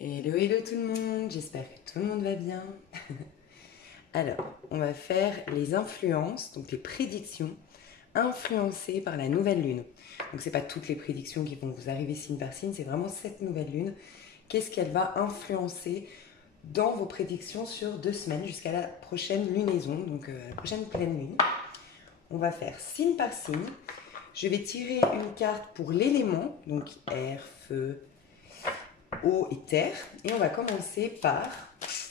Hello, hello tout le monde, j'espère que tout le monde va bien. Alors, on va faire les influences, donc les prédictions influencées par la nouvelle lune. Donc, ce n'est pas toutes les prédictions qui vont vous arriver signe par signe, c'est vraiment cette nouvelle lune. Qu'est-ce qu'elle va influencer dans vos prédictions sur 2 semaines jusqu'à la prochaine lunaison, donc la prochaine pleine lune. On va faire signe par signe. Je vais tirer une carte pour l'élément, donc air, feu, eau et terre. Et on va commencer par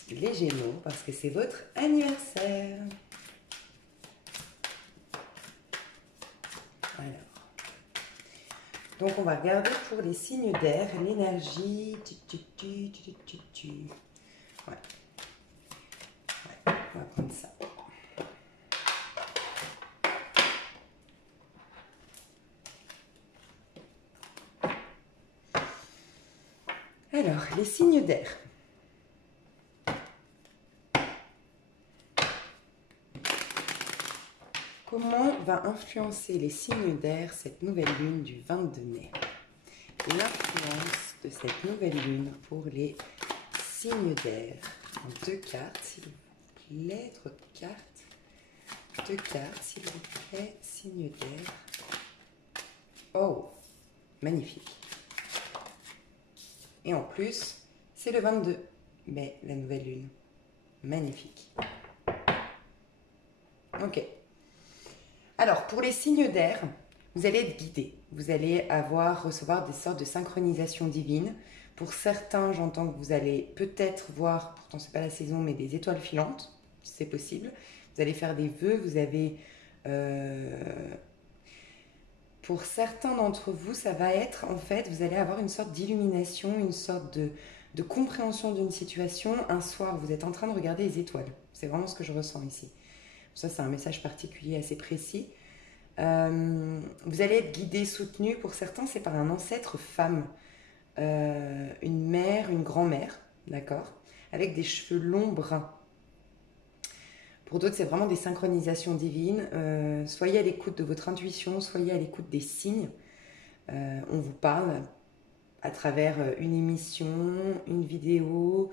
les Gémeaux parce que c'est votre anniversaire. Alors, donc on va regarder pour les signes d'air, l'énergie. Ouais. On va prendre ça. Alors, les signes d'air. Comment va influencer les signes d'air cette nouvelle lune du 22 mai? L'influence de cette nouvelle lune pour les signes d'air. En 2 cartes, s'il vous plaît. 3 cartes. 2 cartes, s'il vous plaît. Signes d'air. Oh, magnifique. Et en plus, c'est le 22 mai, la nouvelle lune. Magnifique. Ok. Alors, pour les signes d'air, vous allez être guidé. Vous allez recevoir des sortes de synchronisation divine. Pour certains, j'entends que vous allez peut-être voir, pourtant c'est pas la saison, mais des étoiles filantes, c'est possible. Vous allez faire des vœux, vous avez... Pour certains d'entre vous, ça va être, en fait, vous allez avoir une sorte d'illumination, une sorte de compréhension d'une situation. Un soir, vous êtes en train de regarder les étoiles. C'est vraiment ce que je ressens ici. Ça, c'est un message particulier assez précis. Vous allez être guidé, soutenu. Pour certains, c'est par un ancêtre femme, une mère, une grand-mère, d'accord, avec des cheveux longs bruns. Pour d'autres, c'est vraiment des synchronisations divines. Soyez à l'écoute de votre intuition, soyez à l'écoute des signes. On vous parle à travers une émission, une vidéo,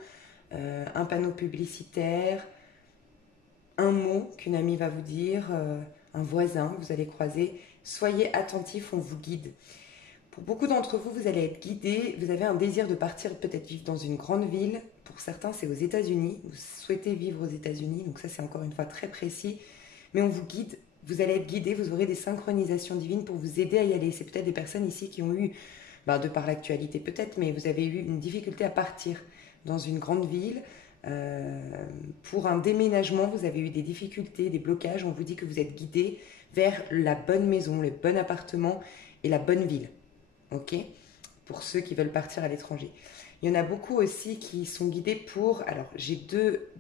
un panneau publicitaire, un mot qu'une amie va vous dire, un voisin que vous allez croiser. Soyez attentifs, on vous guide. Pour beaucoup d'entre vous, vous allez être guidés. Vous avez un désir de partir, peut-être vivre dans une grande ville. Pour certains, c'est aux États-Unis. Vous souhaitez vivre aux États-Unis. Donc ça, c'est encore une fois très précis. Mais on vous guide. Vous allez être guidés. Vous aurez des synchronisations divines pour vous aider à y aller. C'est peut-être des personnes ici qui ont eu, de par l'actualité peut-être, mais vous avez eu une difficulté à partir dans une grande ville. Pour un déménagement, vous avez eu des difficultés, des blocages. On vous dit que vous êtes guidés vers la bonne maison, le bon appartement et la bonne ville. Ok, pour ceux qui veulent partir à l'étranger. Il y en a beaucoup aussi qui sont guidés pour... Alors, j'ai deux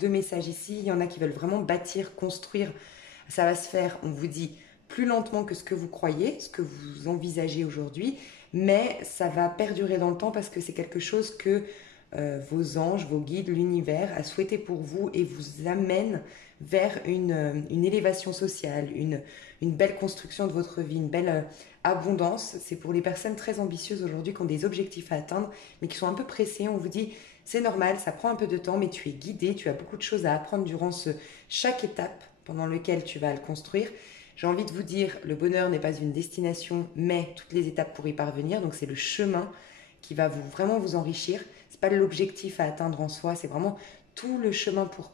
messages ici. Il y en a qui veulent vraiment bâtir, construire. Ça va se faire, on vous dit, plus lentement que ce que vous croyez, ce que vous envisagez aujourd'hui, mais ça va perdurer dans le temps parce que c'est quelque chose que vos anges, vos guides, l'univers a souhaité pour vous et vous amène vers une élévation sociale, une belle construction de votre vie, une belle abondance. C'est pour les personnes très ambitieuses aujourd'hui qui ont des objectifs à atteindre, mais qui sont un peu pressées. On vous dit, c'est normal, ça prend un peu de temps, mais tu es guidé, tu as beaucoup de choses à apprendre durant chaque étape pendant laquelle tu vas le construire. J'ai envie de vous dire, le bonheur n'est pas une destination, mais toutes les étapes pour y parvenir. Donc c'est le chemin qui va vraiment vous enrichir. C'est pas l'objectif à atteindre en soi, c'est vraiment tout le chemin pour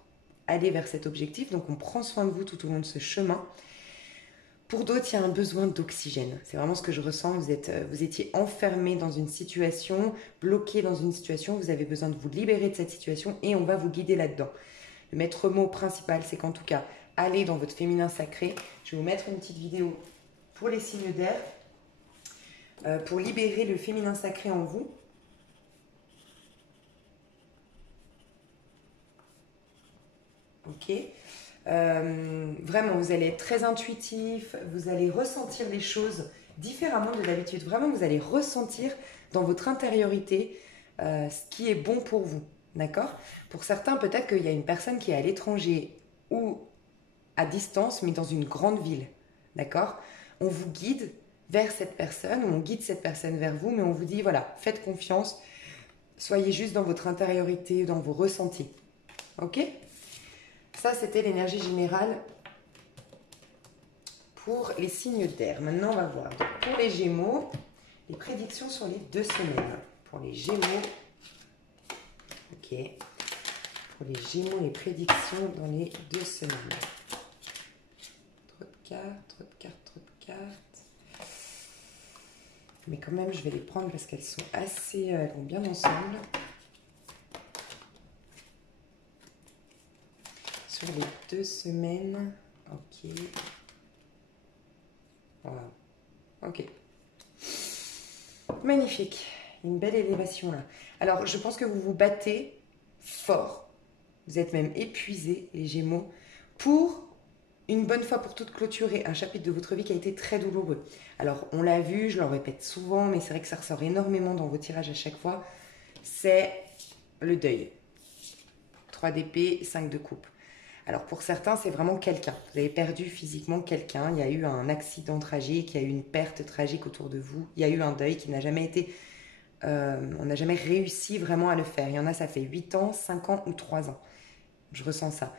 aller vers cet objectif. Donc on prend soin de vous tout au long de ce chemin. Pour d'autres, il y a un besoin d'oxygène. C'est vraiment ce que je ressens. Vous étiez enfermé dans une situation, bloqué dans une situation. Vous avez besoin de vous libérer de cette situation et on va vous guider là-dedans. Le maître mot principal, c'est qu'en tout cas, allez dans votre féminin sacré. Je vais vous mettre une petite vidéo pour les signes d'air, pour libérer le féminin sacré en vous. Ok, vraiment, vous allez être très intuitif, vous allez ressentir les choses différemment de d'habitude. Vraiment, vous allez ressentir dans votre intériorité ce qui est bon pour vous. D'accord? Pour certains, peut-être qu'il y a une personne qui est à l'étranger ou à distance, mais dans une grande ville. D'accord? On vous guide vers cette personne, ou on guide cette personne vers vous, mais on vous dit, voilà, faites confiance, Soyez juste dans votre intériorité, dans vos ressentis. Ok? Ça, c'était l'énergie générale pour les signes d'air. Maintenant, on va voir. Donc, pour les Gémeaux, les prédictions sur les 2 semaines. Pour les Gémeaux, ok. Pour les Gémeaux, les prédictions dans les 2 semaines. Trop de cartes, trop de cartes, trop de cartes. Mais quand même, je vais les prendre parce qu'elles sont assez... elles vont bien ensemble. Sur les 2 semaines, ok. Wow. Ok. Magnifique. Une belle élévation là. Alors, je pense que vous vous battez fort. Vous êtes même épuisés, les Gémeaux, pour une bonne fois pour toutes clôturer un chapitre de votre vie qui a été très douloureux. Alors, on l'a vu, je le répète souvent, mais c'est vrai que ça ressort énormément dans vos tirages à chaque fois. C'est le deuil. 3 d'épée, 5 de coupe. Alors pour certains, c'est vraiment quelqu'un. Vous avez perdu physiquement quelqu'un. Il y a eu un accident tragique, il y a eu une perte tragique autour de vous. Il y a eu un deuil qui n'a jamais été... on n'a jamais réussi vraiment à le faire. Il y en a, ça fait 8 ans, 5 ans ou 3 ans. Je ressens ça.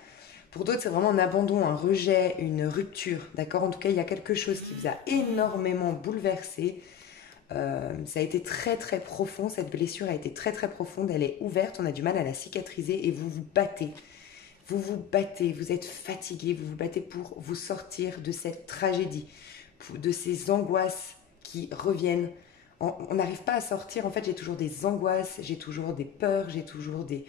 Pour d'autres, c'est vraiment un abandon, un rejet, une rupture. D'accord? En tout cas, il y a quelque chose qui vous a énormément bouleversé. Ça a été très très profond. Cette blessure a été très très profonde. Elle est ouverte. On a du mal à la cicatriser et vous vous battez. Vous vous battez, vous êtes fatigué, vous vous battez pour vous sortir de cette tragédie, de ces angoisses qui reviennent. On n'arrive pas à sortir, en fait j'ai toujours des angoisses, j'ai toujours des peurs, j'ai toujours de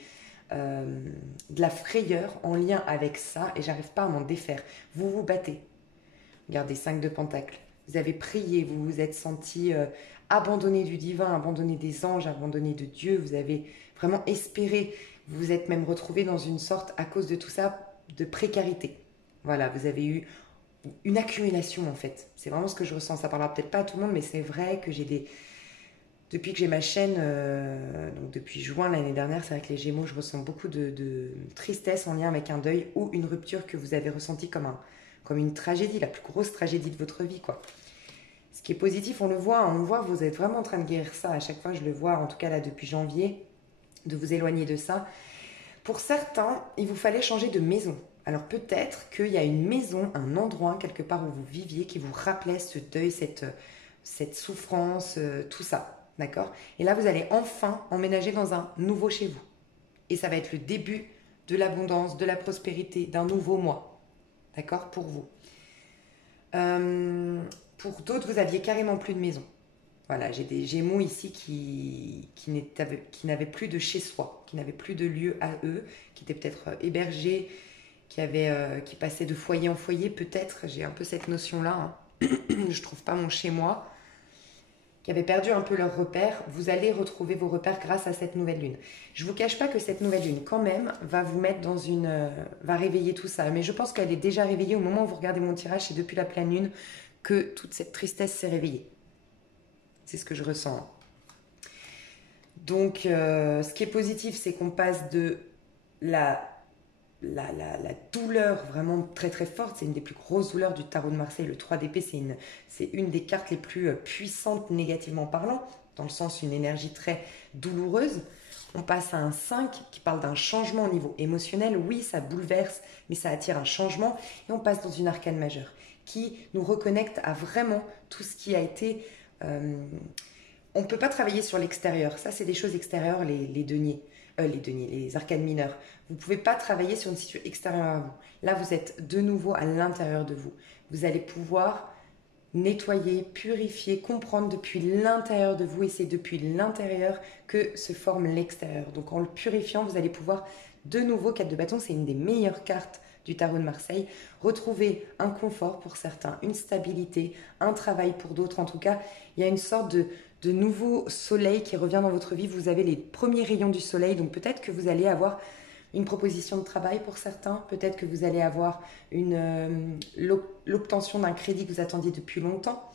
la frayeur en lien avec ça et j'arrive pas à m'en défaire. Vous vous battez. Regardez, 5 de pentacles. Vous avez prié, vous vous êtes senti abandonné du divin, abandonné des anges, abandonné de Dieu, vous avez vraiment espéré. Vous vous êtes même retrouvé dans une sorte, à cause de tout ça, de précarité. Voilà, vous avez eu une accumulation en fait. C'est vraiment ce que je ressens. Ça parlera peut-être pas à tout le monde, mais c'est vrai que j'ai des... Depuis que j'ai ma chaîne, donc depuis juin l'année dernière, c'est vrai que les Gémeaux, je ressens beaucoup de tristesse en lien avec un deuil ou une rupture que vous avez ressentie comme une tragédie, la plus grosse tragédie de votre vie, quoi. Ce qui est positif, on le voit, vous êtes vraiment en train de guérir ça. À chaque fois, je le vois, en tout cas là depuis janvier, de vous éloigner de ça. Pour certains, il vous fallait changer de maison. Alors peut-être qu'il y a une maison, un endroit quelque part où vous viviez qui vous rappelait ce deuil, cette souffrance, tout ça. D'accord? Et là, vous allez enfin emménager dans un nouveau chez vous. Et ça va être le début de l'abondance, de la prospérité, d'un nouveau mois. D'accord? Pour vous. Pour d'autres, vous aviez carrément plus de maison. Voilà, j'ai des Gémeaux ici qui n'avaient plus de chez soi, qui n'avaient plus de lieu à eux, qui étaient peut-être hébergés, qui passaient de foyer en foyer, peut-être. J'ai un peu cette notion-là. Hein. Je trouve pas mon chez-moi. Qui avaient perdu un peu leurs repères. Vous allez retrouver vos repères grâce à cette nouvelle lune. Je vous cache pas que cette nouvelle lune, quand même, va vous mettre dans va réveiller tout ça. Mais je pense qu'elle est déjà réveillée au moment où vous regardez mon tirage. C'est depuis la pleine lune que toute cette tristesse s'est réveillée. C'est ce que je ressens. Donc, ce qui est positif, c'est qu'on passe de la douleur vraiment très très forte. C'est une des plus grosses douleurs du tarot de Marseille. Le 3 d'épée, c'est une des cartes les plus puissantes négativement parlant, dans le sens une énergie très douloureuse. On passe à un 5 qui parle d'un changement au niveau émotionnel. Oui, ça bouleverse, mais ça attire un changement. Et on passe dans une arcane majeure qui nous reconnecte à vraiment tout ce qui a été... on ne peut pas travailler sur l'extérieur. Ça, c'est des choses extérieures, les arcanes mineures. Vous ne pouvez pas travailler sur une situation extérieure à vous. Là, vous êtes de nouveau à l'intérieur de vous. Vous allez pouvoir nettoyer, purifier, comprendre depuis l'intérieur de vous. Et c'est depuis l'intérieur que se forme l'extérieur. Donc, en le purifiant, vous allez pouvoir de nouveau, 4 de bâton, c'est une des meilleures cartes du tarot de Marseille, retrouver un confort pour certains, une stabilité, un travail pour d'autres. En tout cas, il y a une sorte de nouveau soleil qui revient dans votre vie. Vous avez les premiers rayons du soleil, donc peut-être que vous allez avoir une proposition de travail pour certains, peut-être que vous allez avoir l'obtention d'un crédit que vous attendiez depuis longtemps,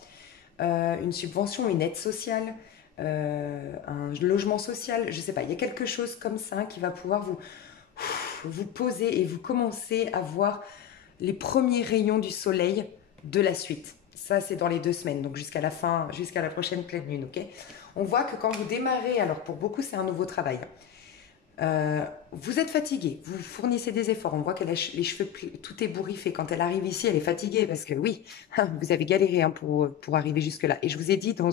une subvention, une aide sociale, un logement social, je ne sais pas, il y a quelque chose comme ça qui va pouvoir vous poser et vous commencer à voir les premiers rayons du soleil de la suite. Ça, c'est dans les 2 semaines, donc jusqu'à la prochaine pleine lune, ok? On voit que quand vous démarrez, alors pour beaucoup c'est un nouveau travail, vous êtes fatigué, vous fournissez des efforts, on voit qu'elle a les cheveux, tout est bourriffé. Quand elle arrive ici, elle est fatiguée parce que oui, vous avez galéré hein, pour arriver jusque-là. Et je vous ai dit dans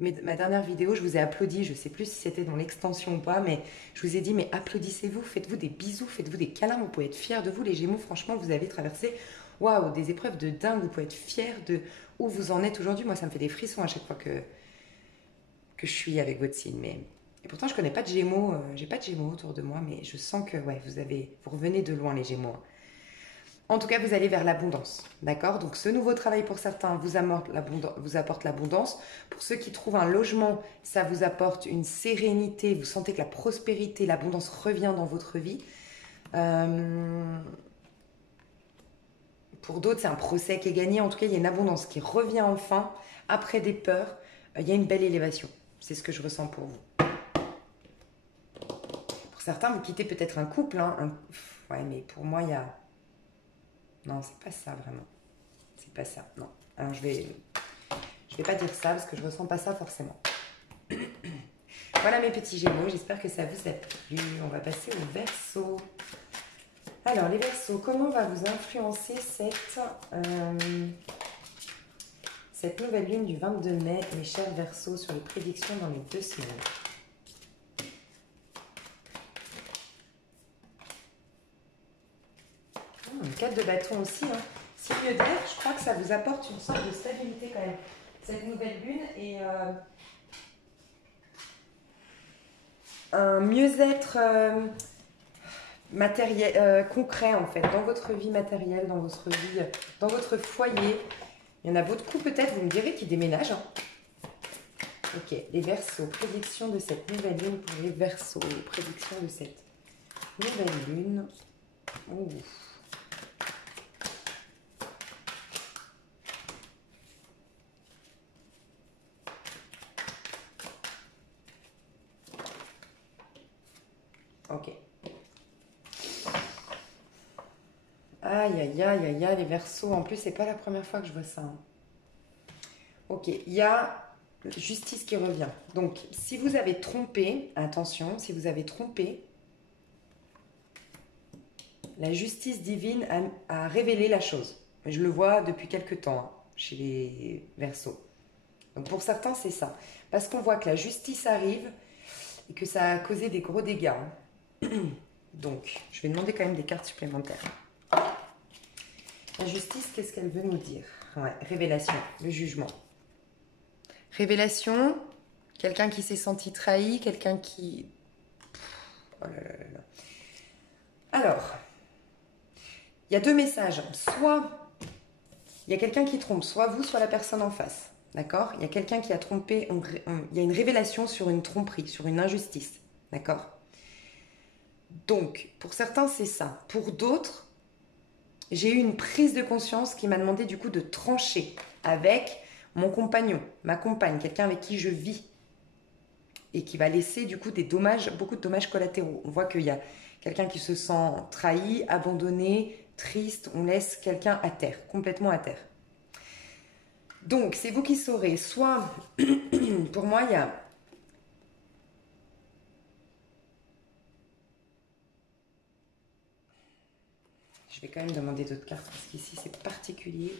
ma dernière vidéo, je vous ai applaudi, je ne sais plus si c'était dans l'extension ou pas, mais je vous ai dit, mais applaudissez-vous, faites-vous des bisous, faites-vous des câlins, vous pouvez être fiers de vous, les Gémeaux, franchement, vous avez traversé, waouh, des épreuves de dingue, vous pouvez être fiers de où vous en êtes aujourd'hui. Moi, ça me fait des frissons à chaque fois que je suis avec votre signe, mais... Et pourtant, je connais pas de Gémeaux, j'ai pas de Gémeaux autour de moi, mais je sens que, ouais, vous revenez de loin, les Gémeaux. En tout cas, vous allez vers l'abondance, d'accord? Donc, ce nouveau travail pour certains vous apporte l'abondance. Pour ceux qui trouvent un logement, ça vous apporte une sérénité. Vous sentez que la prospérité, l'abondance revient dans votre vie. Pour d'autres, c'est un procès qui est gagné. En tout cas, il y a une abondance qui revient enfin. Après des peurs, il y a une belle élévation. C'est ce que je ressens pour vous. Pour certains, vous quittez peut-être un couple. Hein, ouais, mais pour moi, il y a... Non, c'est pas ça vraiment. C'est pas ça, non. Alors je vais pas dire ça parce que je ressens pas ça forcément. Voilà mes petits Gémeaux, j'espère que ça vous a plu. On va passer au Verseau. Alors les Verseaux, comment va vous influencer cette nouvelle lune du 22 mai, mes chers Verseaux, sur les prédictions dans les 2 semaines? Une 4 de bâton aussi. Hein. Signe d'air, je crois que ça vous apporte une sorte de stabilité quand même. Cette nouvelle lune et un mieux-être matériel, concret en fait, dans votre vie matérielle, dans votre vie, dans votre foyer. Il y en a beaucoup peut-être, vous me direz, qui déménagent. Hein. Ok, les Verseaux, prédiction de cette nouvelle lune pour les Verseaux, prédiction de cette nouvelle lune. Ouh. Ok. Aïe, aïe, aïe, aïe, aïe, les Verseaux. En plus, c'est pas la première fois que je vois ça. Hein. Ok, il y a justice qui revient. Donc, si vous avez trompé, attention, si vous avez trompé, la justice divine a révélé la chose. Je le vois depuis quelques temps hein, chez les Verseaux. Donc, pour certains, c'est ça. Parce qu'on voit que la justice arrive et que ça a causé des gros dégâts. Hein. Donc, je vais demander quand même des cartes supplémentaires. La justice, qu'est-ce qu'elle veut nous dire? Ouais, révélation, le jugement. Révélation, quelqu'un qui s'est senti trahi, quelqu'un qui... Oh là là là là. Alors, il y a 2 messages. Soit il y a quelqu'un qui trompe, soit vous, soit la personne en face. D'accord? Il y a quelqu'un qui a trompé, il y a une révélation sur une tromperie, sur une injustice. D'accord? Donc, pour certains, c'est ça. Pour d'autres, j'ai eu une prise de conscience qui m'a demandé du coup de trancher avec mon compagnon, ma compagne, quelqu'un avec qui je vis et qui va laisser du coup des dommages, beaucoup de dommages collatéraux. On voit qu'il y a quelqu'un qui se sent trahi, abandonné, triste, on laisse quelqu'un à terre, complètement à terre. Donc, c'est vous qui saurez, soit, pour moi, il y a... Je vais quand même demander d'autres cartes, parce qu'ici, c'est particulier.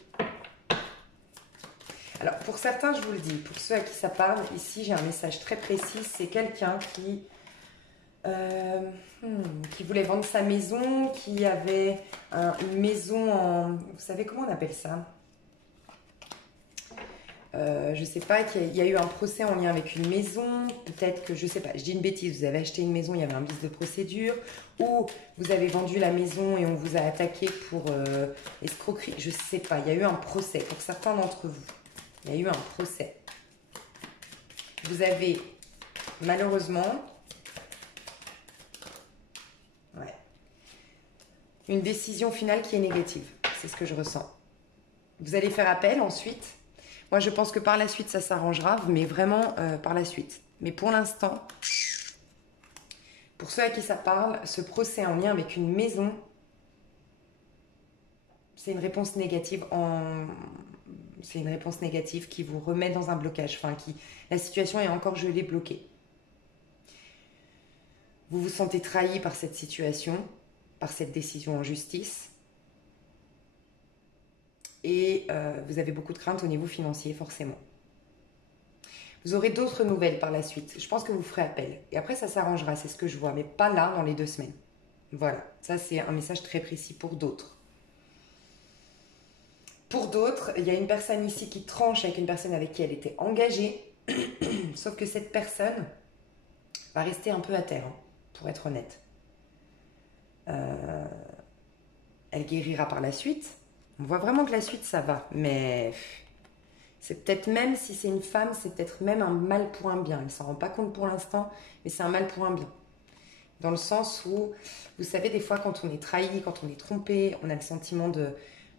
Alors, pour certains, je vous le dis, pour ceux à qui ça parle, ici, j'ai un message très précis. C'est quelqu'un qui voulait vendre sa maison, qui avait une maison en... Vous savez comment on appelle ça? Je sais pas, qu'il y a eu un procès en lien avec une maison, peut-être que, je sais pas, je dis une bêtise, vous avez acheté une maison, il y avait un vice de procédure, ou vous avez vendu la maison et on vous a attaqué pour escroquerie, je sais pas, il y a eu un procès pour certains d'entre vous, il y a eu un procès. Vous avez, malheureusement, ouais, une décision finale qui est négative, c'est ce que je ressens. Vous allez faire appel ensuite. Moi, je pense que par la suite, ça s'arrangera, mais vraiment par la suite. Mais pour l'instant, pour ceux à qui ça parle, ce procès en lien avec une maison, c'est une réponse négative c'est une réponse négative qui vous remet dans un blocage, enfin la situation est encore gelée, bloquée. Vous vous sentez trahi par cette situation, par cette décision en justice. Et vous avez beaucoup de craintes au niveau financier, forcément. Vous aurez d'autres nouvelles par la suite. Je pense que vous ferez appel. Et après, ça s'arrangera, c'est ce que je vois. Mais pas là, dans les 2 semaines. Voilà, ça c'est un message très précis pour d'autres. Pour d'autres, il y a une personne ici qui tranche avec une personne avec qui elle était engagée. Sauf que cette personne va rester un peu à terre, hein, pour être honnête. Elle guérira par la suite. On voit vraiment que la suite, ça va. Mais c'est peut-être même, si c'est une femme, c'est peut-être même un mal pour un bien. Elle ne s'en rend pas compte pour l'instant, mais c'est un mal pour un bien. Dans le sens où, vous savez, des fois, quand on est trahi, quand on est trompé, on a le sentiment de...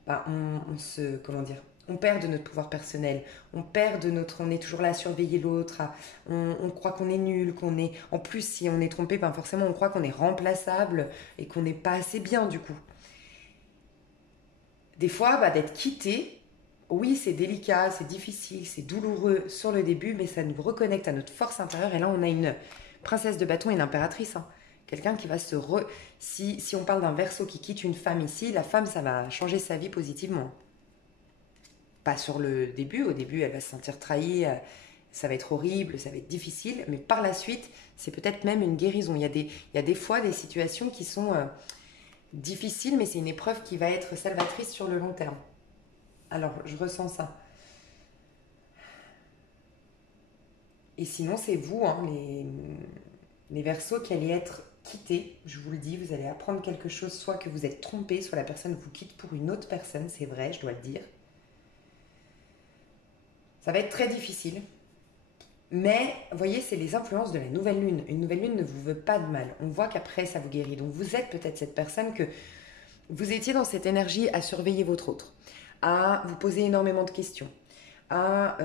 comment dire, on perd de notre pouvoir personnel, on perd de notre... On est toujours là à surveiller l'autre, on croit qu'on est nul, qu'on est... En plus, si on est trompé, forcément, on croit qu'on est remplaçable et qu'on n'est pas assez bien, du coup. Des fois, d'être quitté, oui, c'est délicat, c'est difficile, c'est douloureux sur le début, mais ça nous reconnecte à notre force intérieure. Et là, on a une princesse de bâton et une impératrice, hein. Quelqu'un qui va se... Si on parle d'un Verseau qui quitte une femme ici, la femme, ça va changer sa vie positivement. Pas sur le début. Au début, elle va se sentir trahie, ça va être horrible, ça va être difficile. Mais par la suite, c'est peut-être même une guérison. Il y a des fois des situations qui sont difficiles, mais c'est une épreuve qui va être salvatrice sur le long terme. Alors, je ressens ça. Et sinon, c'est vous, hein, les Verseaux, qui allez être quittés. Je vous le dis, vous allez apprendre quelque chose, soit que vous êtes trompé, soit la personne vous quitte pour une autre personne. C'est vrai, je dois le dire. Ça va être très difficile. Mais, vous voyez, c'est les influences de la nouvelle lune. Une nouvelle lune ne vous veut pas de mal. On voit qu'après, ça vous guérit. Donc, vous êtes peut-être cette personne que vous étiez dans cette énergie à surveiller votre autre, à vous poser énormément de questions, à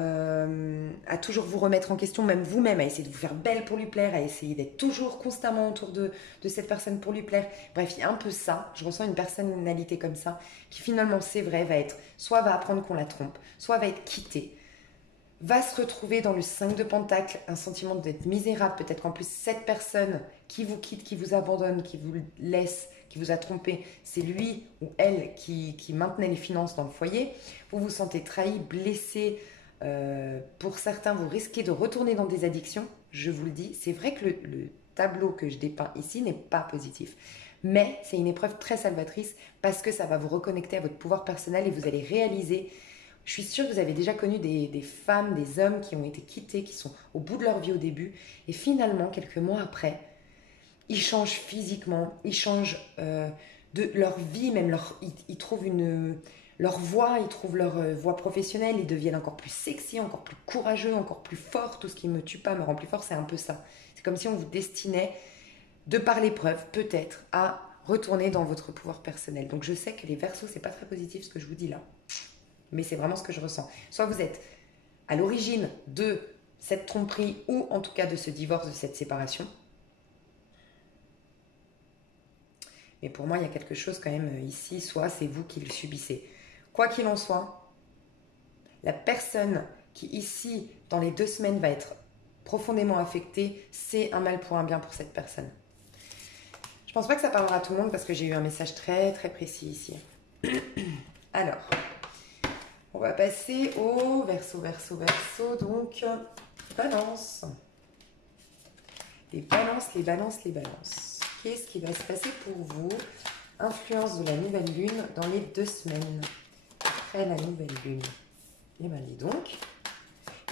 toujours vous remettre en question, même vous-même, à essayer de vous faire belle pour lui plaire, à essayer d'être toujours constamment autour de cette personne pour lui plaire. Bref, il y a un peu ça. Je ressens une personnalité comme ça, qui finalement, c'est vrai, soit va apprendre qu'on la trompe, soit va être quittée, va se retrouver dans le 5 de Pentacle, un sentiment d'être misérable. Peut-être qu'en plus, cette personne qui vous quitte, qui vous abandonne, qui vous laisse, qui vous a trompé, c'est lui ou elle qui maintenait les finances dans le foyer. Vous vous sentez trahi, blessé. Pour certains, vous risquez de retourner dans des addictions. Je vous le dis, c'est vrai que le tableau que je dépeins ici n'est pas positif. Mais c'est une épreuve très salvatrice parce que ça va vous reconnecter à votre pouvoir personnel et vous allez réaliser... Je suis sûre que vous avez déjà connu des femmes, des hommes qui ont été quittés, qui sont au bout de leur vie au début. Et finalement, quelques mois après, ils changent physiquement, ils changent de leur vie, même ils trouvent leur voix, ils trouvent leur voix professionnelle, ils deviennent encore plus sexy, encore plus courageux, encore plus forts. Tout ce qui ne me tue pas me rend plus fort, c'est un peu ça. C'est comme si on vous destinait, de par l'épreuve, peut-être, à retourner dans votre pouvoir personnel. Donc je sais que les Verseaux, c'est pas très positif ce que je vous dis là. Mais c'est vraiment ce que je ressens. Soit vous êtes à l'origine de cette tromperie ou en tout cas de ce divorce, de cette séparation. Mais pour moi, il y a quelque chose quand même ici, soit c'est vous qui le subissez. Quoi qu'il en soit, la personne qui ici, dans les 2 semaines, va être profondément affectée, c'est un mal pour un bien pour cette personne. Je pense pas que ça parlera à tout le monde parce que j'ai eu un message très très précis ici. Alors... on va passer au Verseau, donc Balance. Les balances. Qu'est-ce qui va se passer pour vous? Influence de la nouvelle lune dans les 2 semaines. Après la nouvelle lune. Eh bien, dis donc.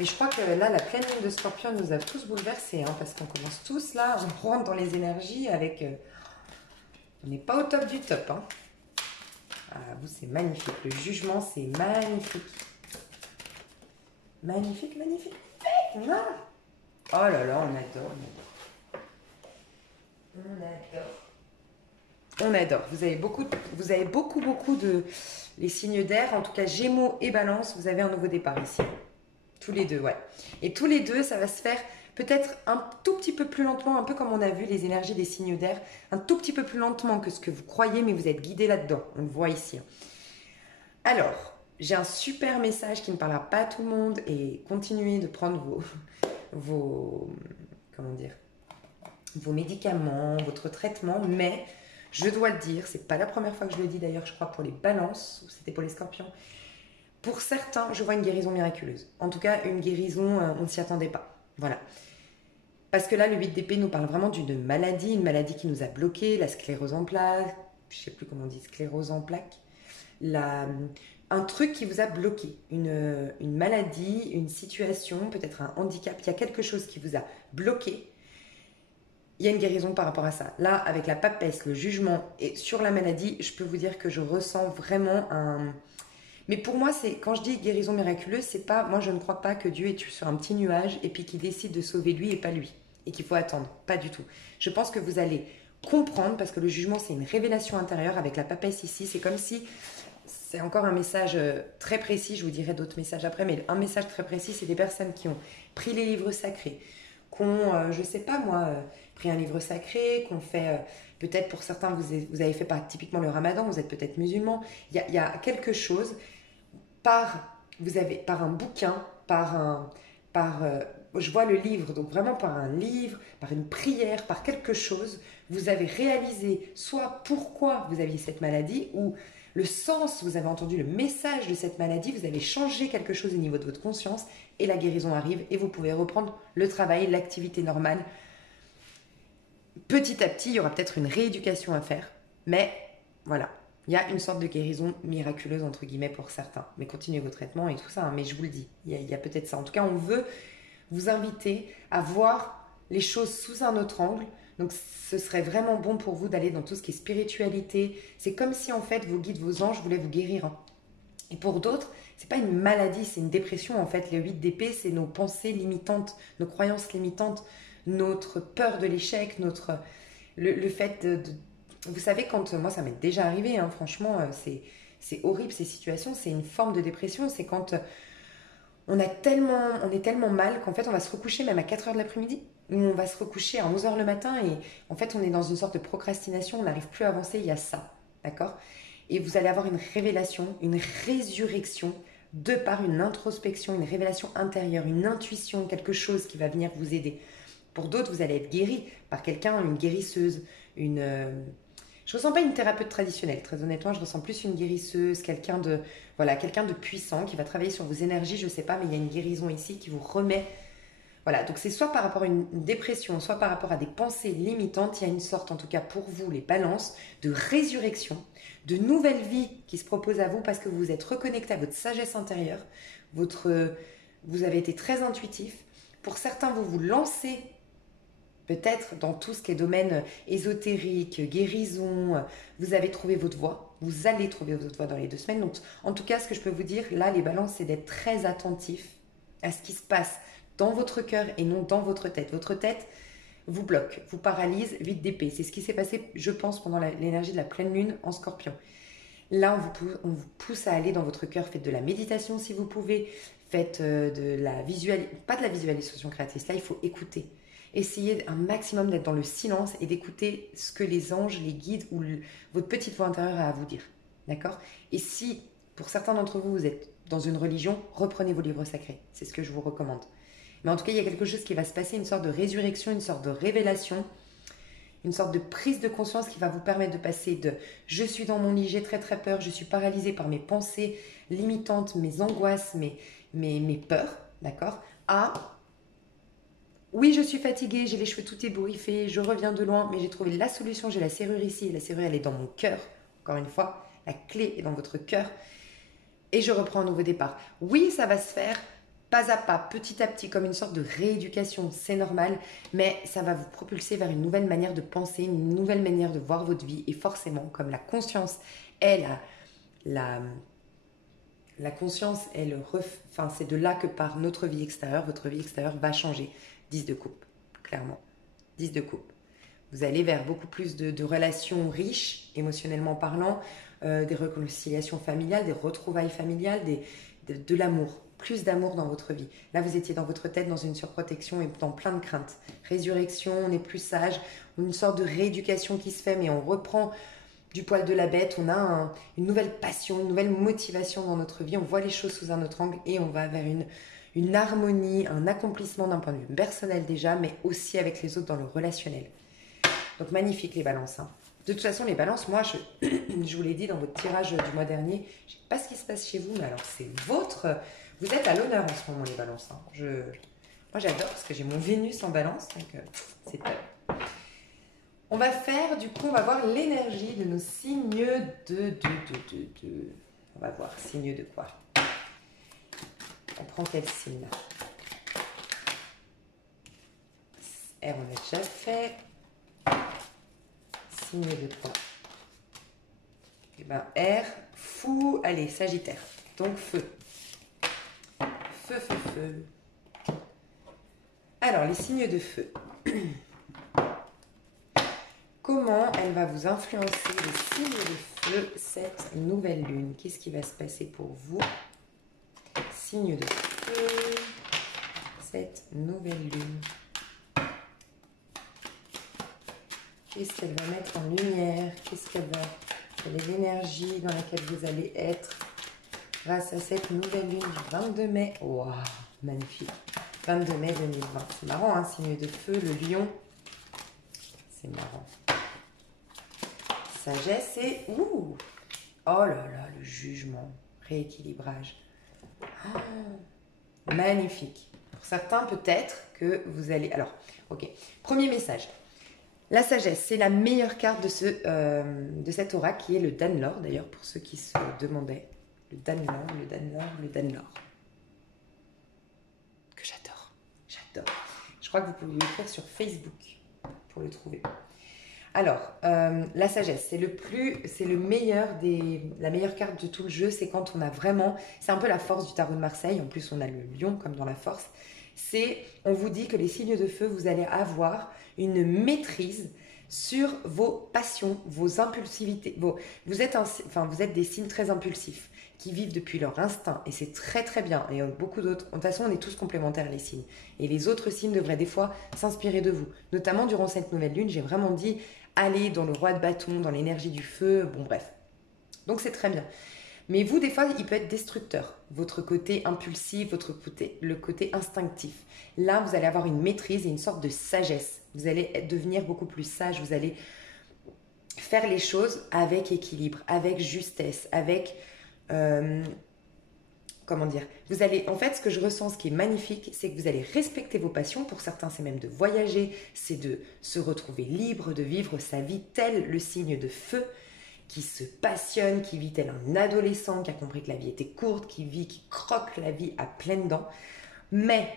Mais je crois que là, la pleine lune de Scorpion nous a tous bouleversés, hein, parce qu'on commence tous là, on rentre dans les énergies avec... on n'est pas au top du top, hein. Ah, vous, c'est magnifique. Le jugement, c'est magnifique. Magnifique. Ah. Oh là là, on adore. On adore. Vous avez beaucoup de... Les signes d'air, en tout cas Gémeaux et Balance, vous avez un nouveau départ ici. Tous les deux, ouais. Et tous les deux, ça va se faire peut-être un tout petit peu plus lentement, un peu comme on a vu les énergies des signes d'air, un tout petit peu plus lentement que ce que vous croyez, mais vous êtes guidé là-dedans. On le voit ici. Alors, j'ai un super message qui ne parlera pas à tout le monde et continuez de prendre vos, comment dire, vos médicaments, votre traitement, mais je dois le dire, c'est pas la première fois que je le dis d'ailleurs, je crois pour les balances, ou c'était pour les scorpions. Pour certains, je vois une guérison miraculeuse. En tout cas, une guérison, on ne s'y attendait pas. Voilà. Parce que là, le 8 d'épée nous parle vraiment d'une maladie, une maladie qui nous a bloqués, la sclérose en plaques, je ne sais plus comment on dit, sclérose en plaques, un truc qui vous a bloqué, une maladie, une situation, peut-être un handicap, il y a quelque chose qui vous a bloqué. Il y a une guérison par rapport à ça. Là, avec la papesse, le jugement et sur la maladie, je peux vous dire que je ressens vraiment un... Mais pour moi, c'est quand je dis guérison miraculeuse, c'est pas... Moi, je ne crois pas que Dieu est sur un petit nuage et puis qu'il décide de sauver lui et pas lui. Et qu'il faut attendre. Pas du tout. Je pense que vous allez comprendre, parce que le jugement, c'est une révélation intérieure. Avec la papesse ici, c'est comme si... C'est encore un message très précis, je vous dirai d'autres messages après, mais un message très précis, c'est des personnes qui ont pris les livres sacrés, qui ont, je sais pas moi, pris un livre sacré, qu'on fait, peut-être pour certains, vous avez fait typiquement le ramadan, vous êtes peut-être musulman, il y a quelque chose, par un bouquin, je vois le livre, donc vraiment par un livre, par une prière, par quelque chose, vous avez réalisé soit pourquoi vous aviez cette maladie, ou le sens, vous avez entendu le message de cette maladie, vous avez changé quelque chose au niveau de votre conscience, et la guérison arrive, et vous pouvez reprendre le travail, l'activité normale. Petit à petit, il y aura peut-être une rééducation à faire, mais voilà, il y a une sorte de guérison miraculeuse, entre guillemets, pour certains. Mais continuez vos traitements et tout ça, hein, mais je vous le dis, il y a peut-être ça. En tout cas, on veut vous inviter à voir les choses sous un autre angle. Donc ce serait vraiment bon pour vous d'aller dans tout ce qui est spiritualité. C'est comme si en fait vos guides, vos anges voulaient vous guérir, hein. Et pour d'autres, c'est pas une maladie, c'est une dépression en fait. Les 8 d'épée, c'est nos pensées limitantes, nos croyances limitantes, notre peur de l'échec, le fait Vous savez, quand moi ça m'est déjà arrivé, hein, franchement, c'est horrible ces situations, c'est une forme de dépression, c'est quand on est tellement mal qu'en fait on va se recoucher même à 4 heures de l'après-midi, ou on va se recoucher à 11 heures le matin et en fait on est dans une sorte de procrastination, on n'arrive plus à avancer, il y a ça, d'accord? Et vous allez avoir une révélation, une résurrection de par une introspection, une révélation intérieure, une intuition, quelque chose qui va venir vous aider. Pour d'autres, vous allez être guéri par quelqu'un, une guérisseuse, je ressens pas une thérapeute traditionnelle, très honnêtement, je ressens plus une guérisseuse, quelqu'un de puissant qui va travailler sur vos énergies, je sais pas, mais il y a une guérison ici qui vous remet. Voilà, donc c'est soit par rapport à une dépression, soit par rapport à des pensées limitantes, il y a une sorte, en tout cas pour vous, les balances, de résurrection, de nouvelle vie qui se propose à vous parce que vous vous êtes reconnecté à votre sagesse intérieure, vous avez été très intuitif. Pour certains, vous vous lancez peut-être dans tout ce qui est domaine ésotérique, guérison, vous avez trouvé votre voie, vous allez trouver votre voie dans les 2 semaines. Donc, en tout cas, ce que je peux vous dire, là, les balances, c'est d'être très attentif à ce qui se passe dans votre cœur et non dans votre tête. Votre tête vous bloque, vous paralyse, 8 d'épée. C'est ce qui s'est passé, je pense, pendant l'énergie de la pleine lune en Scorpion. Là, on vous pousse à aller dans votre cœur. Faites de la méditation si vous pouvez. Faites pas de la visualisation créatrice. Là, il faut écouter. Essayez un maximum d'être dans le silence et d'écouter ce que les anges, les guides ou votre petite voix intérieure a à vous dire. D'accord? Et si, pour certains d'entre vous, vous êtes dans une religion, reprenez vos livres sacrés. C'est ce que je vous recommande. Mais en tout cas, il y a quelque chose qui va se passer, une sorte de résurrection, une sorte de révélation, une sorte de prise de conscience qui va vous permettre de passer de « je suis dans mon lit, j'ai très très peur, je suis paralysée par mes pensées limitantes, mes angoisses, mes peurs », d'accord, à « oui, je suis fatiguée, j'ai les cheveux tout ébouriffés, je reviens de loin, mais j'ai trouvé la solution, j'ai la serrure ici, et la serrure elle est dans mon cœur ». Encore une fois, la clé est dans votre cœur et je reprends un nouveau départ. Oui, ça va se faire pas à pas, petit à petit, comme une sorte de rééducation, c'est normal, mais ça va vous propulser vers une nouvelle manière de penser, une nouvelle manière de voir votre vie. Et forcément, comme la conscience est la conscience est c'est de là que part notre vie extérieure, votre vie extérieure va changer. 10 de coupe, clairement. 10 de coupe. Vous allez vers beaucoup plus de relations riches, émotionnellement parlant, des réconciliations familiales, des retrouvailles familiales, de l'amour. Plus d'amour dans votre vie. Là, vous étiez dans votre tête, dans une surprotection et dans plein de craintes. Résurrection, on est plus sage, une sorte de rééducation qui se fait, mais on reprend du poil de la bête, on a une nouvelle passion, une nouvelle motivation dans notre vie, on voit les choses sous un autre angle et on va vers une harmonie, un accomplissement d'un point de vue personnel déjà, mais aussi avec les autres dans le relationnel. Donc magnifique les balances. Hein. De toute façon, les balances, moi, je vous l'ai dit dans votre tirage du mois dernier, je ne sais pas ce qui se passe chez vous, mais alors c'est votre... Vous êtes à l'honneur en ce moment, les balances. Hein. Moi, j'adore parce que j'ai mon Vénus en balance, donc c'est top. On va faire, du coup, on va voir l'énergie de nos signes de... On va voir, signes de quoi? On prend quel signe? R, on a déjà fait. Signe de quoi? Eh bien, R, fou, allez, Sagittaire. Donc, feu. Feu, feu, feu. Alors, les signes de feu. Comment elle va vous influencer, les signes de feu, cette nouvelle lune? Qu'est-ce qui va se passer pour vous? Signe de feu, cette nouvelle lune. Qu'est-ce qu'elle va mettre en lumière? Qu'est-ce qu'elle va... Quelle est l'énergie dans laquelle vous allez être grâce à cette nouvelle lune du 22 mai? Waouh, magnifique. 22 mai 2020. C'est marrant, hein, signe de feu, le lion. C'est marrant. Sagesse et... Ouh! Oh là là, le jugement. Rééquilibrage. Oh, magnifique. Pour certains, peut-être que vous allez... Alors, ok. Premier message. La sagesse, c'est la meilleure carte de cet oracle qui est le Danelor, d'ailleurs, pour ceux qui se demandaient. Le Danelor, le Danelor, le Danelor. Que j'adore. J'adore. Je crois que vous pouvez l'écrire sur Facebook pour le trouver. Alors, la sagesse, c'est la meilleure carte de tout le jeu. C'est quand on a vraiment, c'est un peu la force du tarot de Marseille. En plus, on a le lion comme dans la force. On vous dit que les signes de feu, vous allez avoir une maîtrise sur vos passions, vos impulsivités. Vous êtes des signes très impulsifs qui vivent depuis leur instinct et c'est très très bien. Et beaucoup d'autres, de toute façon, on est tous complémentaires les signes. Et les autres signes devraient des fois s'inspirer de vous. Notamment durant cette nouvelle lune, j'ai vraiment dit allez dans le roi de bâton, dans l'énergie du feu, bon bref. Donc c'est très bien. Mais vous, des fois, il peut être destructeur. Votre côté impulsif, le côté instinctif. Là, vous allez avoir une maîtrise et une sorte de sagesse. Vous allez devenir beaucoup plus sage. Vous allez faire les choses avec équilibre, avec justesse, avec... comment dire? Vous allez... En fait, ce que je ressens, ce qui est magnifique, c'est que vous allez respecter vos passions. Pour certains, c'est même de voyager, c'est de se retrouver libre, de vivre sa vie tel le signe de feu, qui se passionne, qui vit tel un adolescent, qui a compris que la vie était courte, qui croque la vie à pleines dents. Mais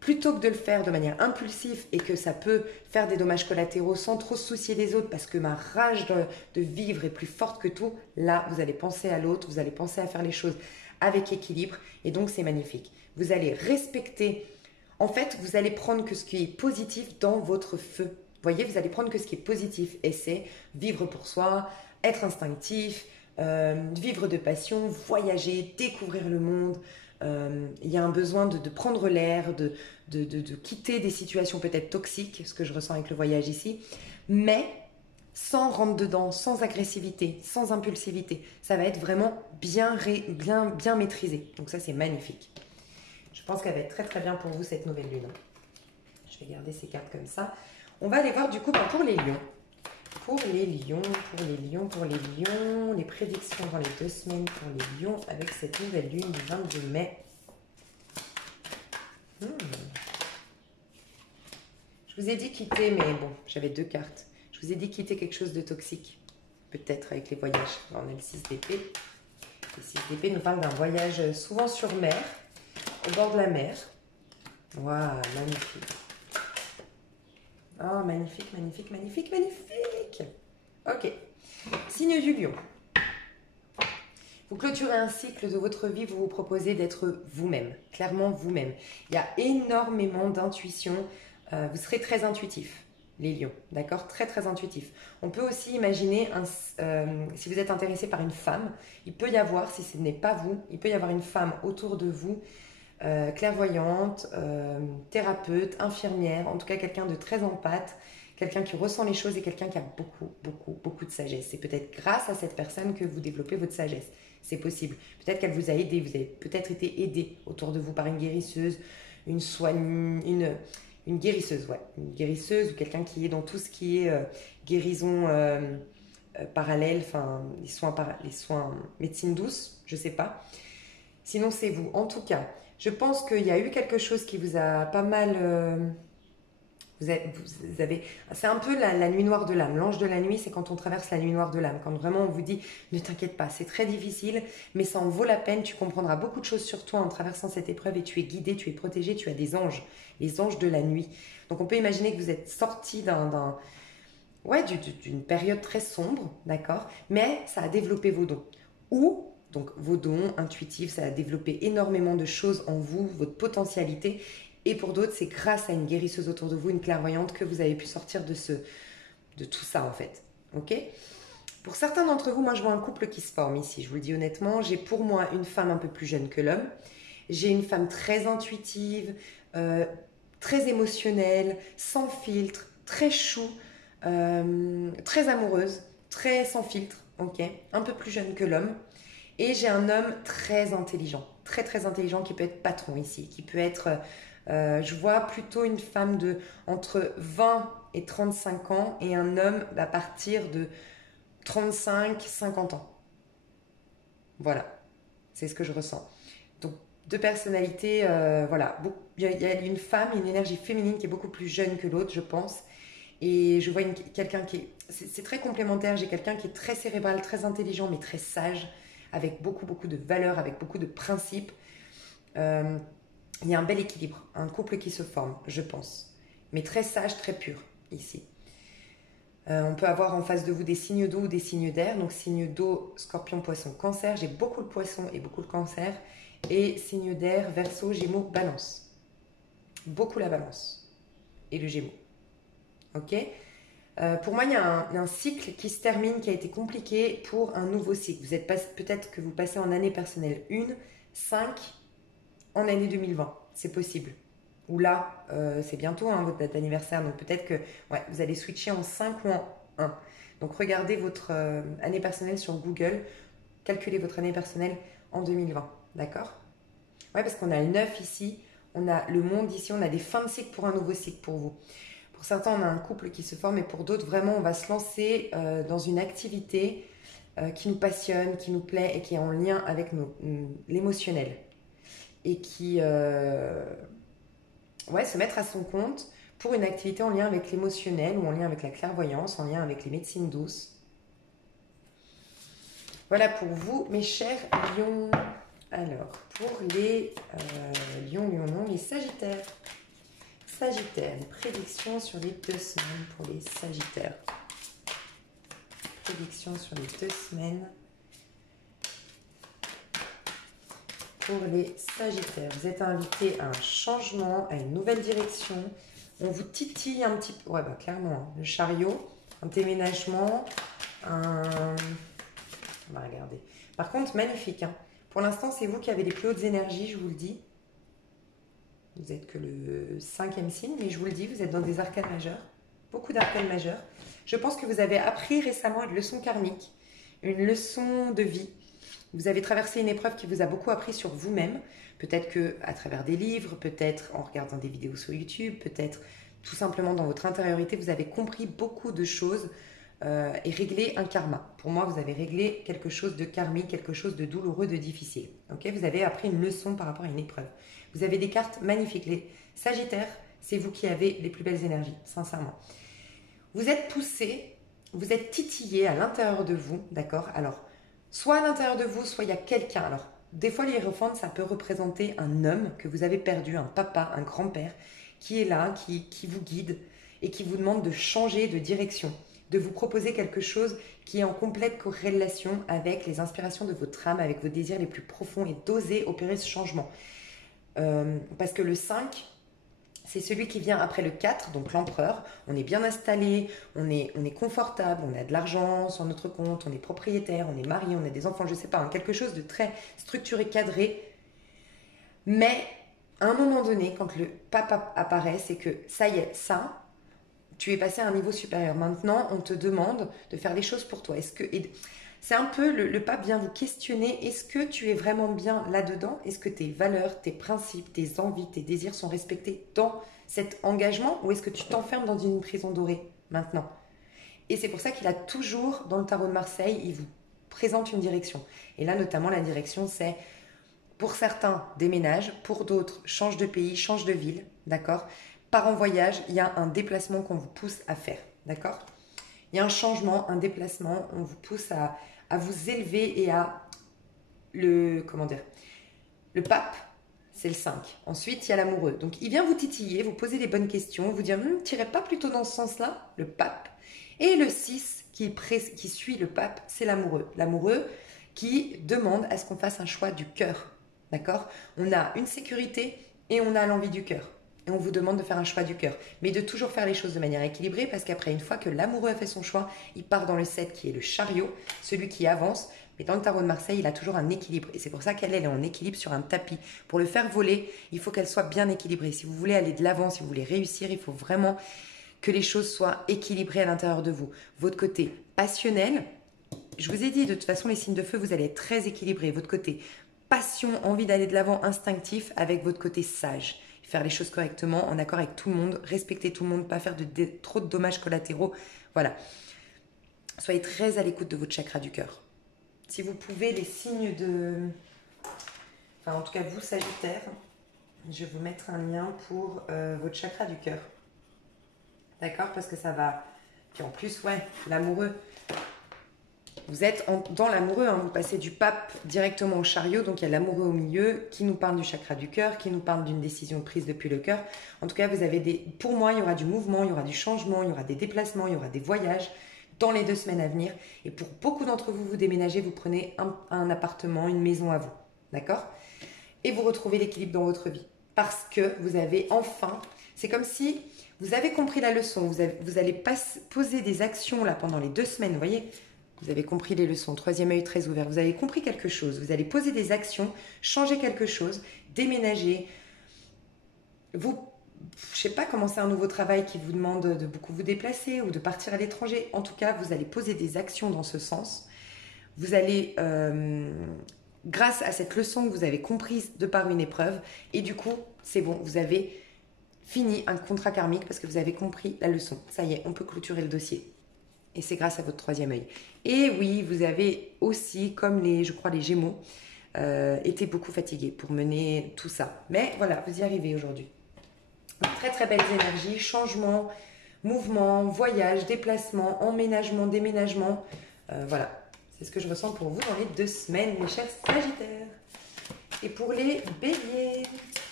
plutôt que de le faire de manière impulsive et que ça peut faire des dommages collatéraux sans trop se soucier des autres parce que ma rage de vivre est plus forte que tout, là, vous allez penser à l'autre, vous allez penser à faire les choses avec équilibre et donc c'est magnifique. Vous allez respecter, en fait, vous allez prendre que ce qui est positif dans votre feu. Vous voyez, vous allez prendre que ce qui est positif et c'est vivre pour soi, être instinctif, vivre de passion, voyager, découvrir le monde. Il y a un besoin de prendre l'air, de quitter des situations peut-être toxiques, ce que je ressens avec le voyage ici, mais sans rentrer dedans, sans agressivité, sans impulsivité. Ça va être vraiment bien maîtrisé. Donc ça, c'est magnifique. Je pense qu'elle va être très très bien pour vous, cette nouvelle lune. Je vais garder ces cartes comme ça. On va aller voir du coup pour les lions. Pour les lions, les prédictions dans les 2 semaines pour les lions avec cette nouvelle lune du 22 mai. Je vous ai dit quitter, mais bon, j'avais 2 cartes. Je vous ai dit quitter quelque chose de toxique, peut-être avec les voyages. On a le 6 d'épée. Le 6 d'épée nous parle d'un voyage souvent sur mer, au bord de la mer. Waouh, magnifique. Oh, magnifique, magnifique, magnifique, magnifique. Ok. Signe du lion. Vous clôturez un cycle de votre vie, vous vous proposez d'être vous-même, clairement vous-même. Il y a énormément d'intuition. Vous serez très intuitif, les lions, d'accord? Très, très intuitif. On peut aussi imaginer, si vous êtes intéressé par une femme, il peut y avoir, si ce n'est pas vous, il peut y avoir une femme autour de vous, clairvoyante, thérapeute, infirmière, en tout cas quelqu'un de très empathe, quelqu'un qui ressent les choses et quelqu'un qui a beaucoup, beaucoup, beaucoup de sagesse. C'est peut-être grâce à cette personne que vous développez votre sagesse. C'est possible. Peut-être qu'elle vous a aidé, vous avez peut-être été aidé autour de vous par une guérisseuse, une guérisseuse, ouais. Une guérisseuse ou quelqu'un qui est dans tout ce qui est guérison parallèle, enfin les soins médecine douce, je sais pas. Sinon, c'est vous. En tout cas, je pense qu'il y a eu quelque chose qui vous a pas mal... vous avez, c'est un peu la nuit noire de l'âme. L'ange de la nuit, c'est quand on traverse la nuit noire de l'âme. Quand vraiment on vous dit, ne t'inquiète pas, c'est très difficile, mais ça en vaut la peine. Tu comprendras beaucoup de choses sur toi en traversant cette épreuve et tu es guidé, tu es protégé, tu as des anges, les anges de la nuit. Donc on peut imaginer que vous êtes sorti d'une période très sombre, d'accord, mais ça a développé vos dons. Ou donc vos dons intuitifs, ça a développé énormément de choses en vous, votre potentialité. Et pour d'autres, c'est grâce à une guérisseuse autour de vous, une clairvoyante, que vous avez pu sortir de tout ça en fait. Ok ? Pour certains d'entre vous, moi je vois un couple qui se forme ici. Je vous le dis honnêtement, j'ai pour moi une femme un peu plus jeune que l'homme. J'ai une femme très intuitive, très émotionnelle, sans filtre, très chou, très amoureuse, très sans filtre. Ok ? Un peu plus jeune que l'homme. Et j'ai un homme très intelligent, très très intelligent qui peut être patron ici, qui peut être, je vois plutôt une femme de entre 20 et 35 ans et un homme à partir de 35-50 ans. Voilà, c'est ce que je ressens. Donc deux personnalités, voilà, il y a une femme, une énergie féminine qui est beaucoup plus jeune que l'autre, je pense. Et je vois quelqu'un qui est, c'est très complémentaire, j'ai quelqu'un qui est très cérébral, très intelligent, mais très sage, avec beaucoup, beaucoup de valeurs, avec beaucoup de principes. Il y a un bel équilibre, un couple qui se forme, je pense. Mais très sage, très pur, ici. On peut avoir en face de vous des signes d'eau ou des signes d'air. Donc, signe d'eau, scorpion, poisson, cancer. J'ai beaucoup le poisson et beaucoup le cancer. Et signe d'air, verseau, gémeaux, balance. Beaucoup la balance. Et le gémeaux. Ok ? Pour moi, il y a un cycle qui se termine, qui a été compliqué pour un nouveau cycle. Peut-être que vous passez en année personnelle 1, 5, en année 2020. C'est possible. Ou là, c'est bientôt votre date d'anniversaire, donc peut-être que vous allez switcher en 5 ou en 1. Donc regardez votre année personnelle sur Google, calculez votre année personnelle en 2020. D'accord ? Ouais, parce qu'on a le 9 ici, on a le monde ici, on a des fins de cycle pour un nouveau cycle pour vous. Pour certains, on a un couple qui se forme et pour d'autres, vraiment, on va se lancer dans une activité qui nous passionne, qui nous plaît et qui est en lien avec l'émotionnel. Et qui, se mettre à son compte pour une activité en lien avec l'émotionnel ou en lien avec la clairvoyance, en lien avec les médecines douces. Voilà pour vous, mes chers lions. Alors, pour les lions, les sagittaires. Sagittaire, une prédiction sur les 2 semaines pour les sagittaires. Prédiction sur les 2 semaines pour les sagittaires. Vous êtes invité à un changement, à une nouvelle direction. On vous titille un petit peu. Ouais, clairement, hein. Le chariot, un déménagement, on va regarder. Par contre, magnifique. Hein. Pour l'instant, c'est vous qui avez les plus hautes énergies, je vous le dis. Vous n'êtes que le 5e signe, mais je vous le dis, vous êtes dans des arcanes majeures. Beaucoup d'arcanes majeures. Je pense que vous avez appris récemment une leçon karmique, une leçon de vie. Vous avez traversé une épreuve qui vous a beaucoup appris sur vous-même. Peut-être qu'à travers des livres, peut-être en regardant des vidéos sur YouTube, peut-être tout simplement dans votre intériorité, vous avez compris beaucoup de choses et réglé un karma. Pour moi, vous avez réglé quelque chose de karmique, quelque chose de douloureux, de difficile. Okay ? Vous avez appris une leçon par rapport à une épreuve. Vous avez des cartes magnifiques. Les Sagittaires, c'est vous qui avez les plus belles énergies, sincèrement. Vous êtes poussé, vous êtes titillé à l'intérieur de vous, d'accord ? Alors, soit à l'intérieur de vous, soit il y a quelqu'un. Alors, des fois, l'hiérophante, ça peut représenter un homme que vous avez perdu, un papa, un grand-père, qui est là, qui vous guide et qui vous demande de changer de direction, de vous proposer quelque chose qui est en complète corrélation avec les inspirations de votre âme, avec vos désirs les plus profonds et d'oser opérer ce changement. Parce que le 5, c'est celui qui vient après le 4, donc l'empereur. On est bien installé, on est confortable, on a de l'argent sur notre compte, on est propriétaire, on est marié, on a des enfants, je ne sais pas, quelque chose de très structuré, cadré. Mais à un moment donné, quand le papa apparaît, c'est que ça y est, ça, tu es passé à un niveau supérieur. Maintenant, on te demande de faire les choses pour toi. C'est un peu, le pape vient vous questionner, est-ce que tu es vraiment bien là-dedans? Est-ce que tes valeurs, tes principes, tes envies, tes désirs sont respectés dans cet engagement ou est-ce que tu t'enfermes dans une prison dorée maintenant? Et c'est pour ça qu'il a toujours, dans le tarot de Marseille, il vous présente une direction. Et là, notamment, la direction, c'est pour certains, déménage, pour d'autres, change de pays, change de ville, d'accord? Part en voyage, il y a un déplacement qu'on vous pousse à faire, d'accord? Il y a un changement, un déplacement, on vous pousse à vous élever et à comment dire, le pape, c'est le 5. Ensuite, il y a l'amoureux. Donc, il vient vous titiller, vous poser des bonnes questions, vous dire, tirez pas plutôt dans ce sens-là, le pape. Et le 6, qui suit le pape, c'est l'amoureux. L'amoureux qui demande à ce qu'on fasse un choix du cœur. D'accord? On a une sécurité et on a l'envie du cœur. Et on vous demande de faire un choix du cœur. Mais de toujours faire les choses de manière équilibrée parce qu'après, une fois que l'amoureux a fait son choix, il part dans le 7 qui est le chariot, celui qui avance. Mais dans le tarot de Marseille, il a toujours un équilibre. Et c'est pour ça qu'elle est en équilibre sur un tapis. Pour le faire voler, il faut qu'elle soit bien équilibrée. Si vous voulez aller de l'avant, si vous voulez réussir, il faut vraiment que les choses soient équilibrées à l'intérieur de vous. Votre côté passionnel, je vous ai dit, de toute façon, les signes de feu, vous allez être très équilibrés. Votre côté passion, envie d'aller de l'avant, instinctif, avec votre côté sage. Faire les choses correctement, en accord avec tout le monde, respecter tout le monde, pas faire trop de dommages collatéraux. Voilà. Soyez très à l'écoute de votre chakra du cœur. Si vous pouvez, les signes de... Enfin, en tout cas, vous, Sagittaire, je vais vous mettre un lien pour votre chakra du cœur. D'accord? Parce que ça va... Puis en plus, ouais, l'amoureux. Vous êtes dans l'amoureux, hein, vous passez du pape directement au chariot, donc il y a l'amoureux au milieu qui nous parle du chakra du cœur, qui nous parle d'une décision prise depuis le cœur. En tout cas, vous avez pour moi, il y aura du mouvement, il y aura du changement, il y aura des déplacements, il y aura des voyages dans les 2 semaines à venir. Et pour beaucoup d'entre vous, vous déménagez, vous prenez un appartement, une maison à vous, d'accord? Et vous retrouvez l'équilibre dans votre vie. Parce que vous avez enfin, c'est comme si vous avez compris la leçon, vous allez poser des actions là pendant les 2 semaines, vous voyez? Vous avez compris les leçons, 3e œil très ouvert, vous avez compris quelque chose, vous allez poser des actions, changer quelque chose, déménager. Je ne sais pas, commencer un nouveau travail qui vous demande de beaucoup vous déplacer ou de partir à l'étranger. En tout cas, vous allez poser des actions dans ce sens. Vous allez, grâce à cette leçon que vous avez comprise de par une épreuve, et du coup, c'est bon, vous avez fini un contrat karmique parce que vous avez compris la leçon. Ça y est, on peut clôturer le dossier. Et c'est grâce à votre 3e œil. Et oui, vous avez aussi, comme je crois les Gémeaux, été beaucoup fatigué pour mener tout ça. Mais voilà, vous y arrivez aujourd'hui. Très très belles énergies, changement, mouvement, voyage, déplacement, emménagement, déménagement. Voilà, c'est ce que je ressens pour vous dans les 2 semaines, mes chers Sagittaires. Et pour les Béliers,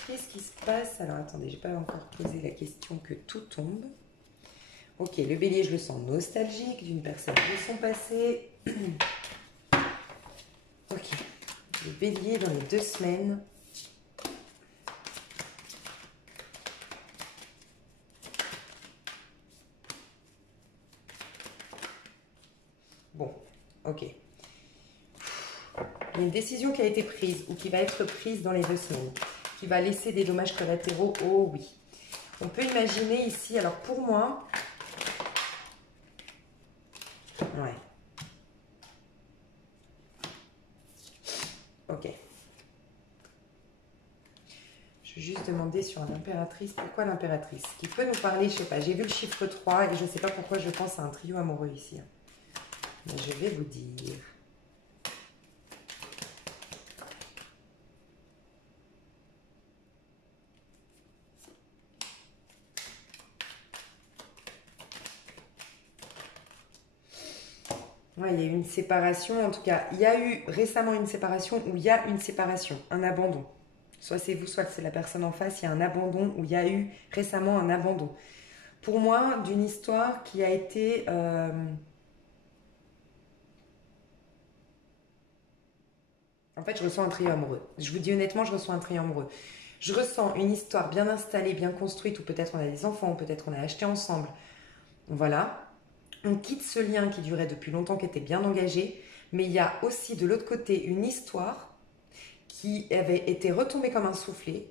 qu'est-ce qui se passe? Alors attendez, j'ai pas encore posé la question que tout tombe. Ok, le Bélier, je le sens nostalgique d'une personne de son passé. Ok, le Bélier dans les 2 semaines. Bon, ok. Il y a une décision qui a été prise ou qui va être prise dans les 2 semaines, qui va laisser des dommages collatéraux. Oh oui. On peut imaginer ici, alors pour moi... Ouais. Ok. Je vais juste demander sur l'impératrice. Pourquoi l'impératrice? Qui peut nous parler, je sais pas. J'ai vu le chiffre 3 et je ne sais pas pourquoi je pense à un trio amoureux ici. Mais je vais vous dire. Ouais, il y a eu une séparation, en tout cas, il y a eu récemment une séparation où il y a une séparation, un abandon. Soit c'est vous, soit c'est la personne en face, il y a un abandon où il y a eu récemment un abandon. Pour moi, d'une histoire qui a été... En fait, je ressens un trio amoureux. Je vous dis honnêtement, je ressens un trio amoureux. Je ressens une histoire bien installée, bien construite, où peut-être on a des enfants, ou peut-être on a acheté ensemble. Voilà. On quitte ce lien qui durait depuis longtemps, qui était bien engagé, mais il y a aussi de l'autre côté une histoire qui avait été retombée comme un soufflet,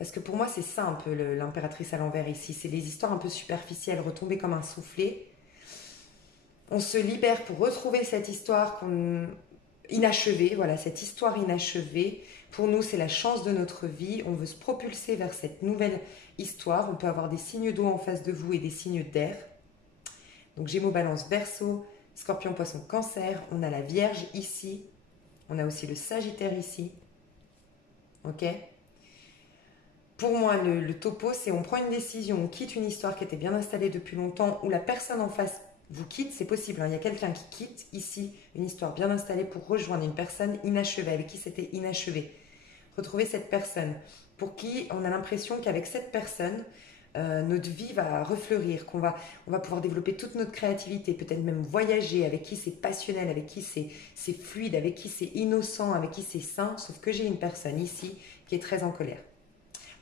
Parce que pour moi, c'est ça un peu l'impératrice à l'envers ici. C'est des histoires un peu superficielles, retombées comme un soufflet. On se libère pour retrouver cette histoire inachevée, voilà, cette histoire inachevée. Pour nous, c'est la chance de notre vie. On veut se propulser vers cette nouvelle histoire. On peut avoir des signes d'eau en face de vous et des signes d'air. Donc Gémeaux, Balance, Verseau, Scorpion, Poisson, Cancer. On a la Vierge ici. On a aussi le Sagittaire ici. Ok ? Pour moi, le topo, c'est on prend une décision, on quitte une histoire qui était bien installée depuis longtemps, où la personne en face vous quitte, c'est possible. Hein. Il y a quelqu'un qui quitte ici une histoire bien installée pour rejoindre une personne inachevée, avec qui c'était inachevé. Retrouver cette personne pour qui on a l'impression qu'avec cette personne, notre vie va refleurir, on va pouvoir développer toute notre créativité, peut-être même voyager, avec qui c'est passionnel, avec qui c'est fluide, avec qui c'est innocent, avec qui c'est sain, sauf que j'ai une personne ici qui est très en colère.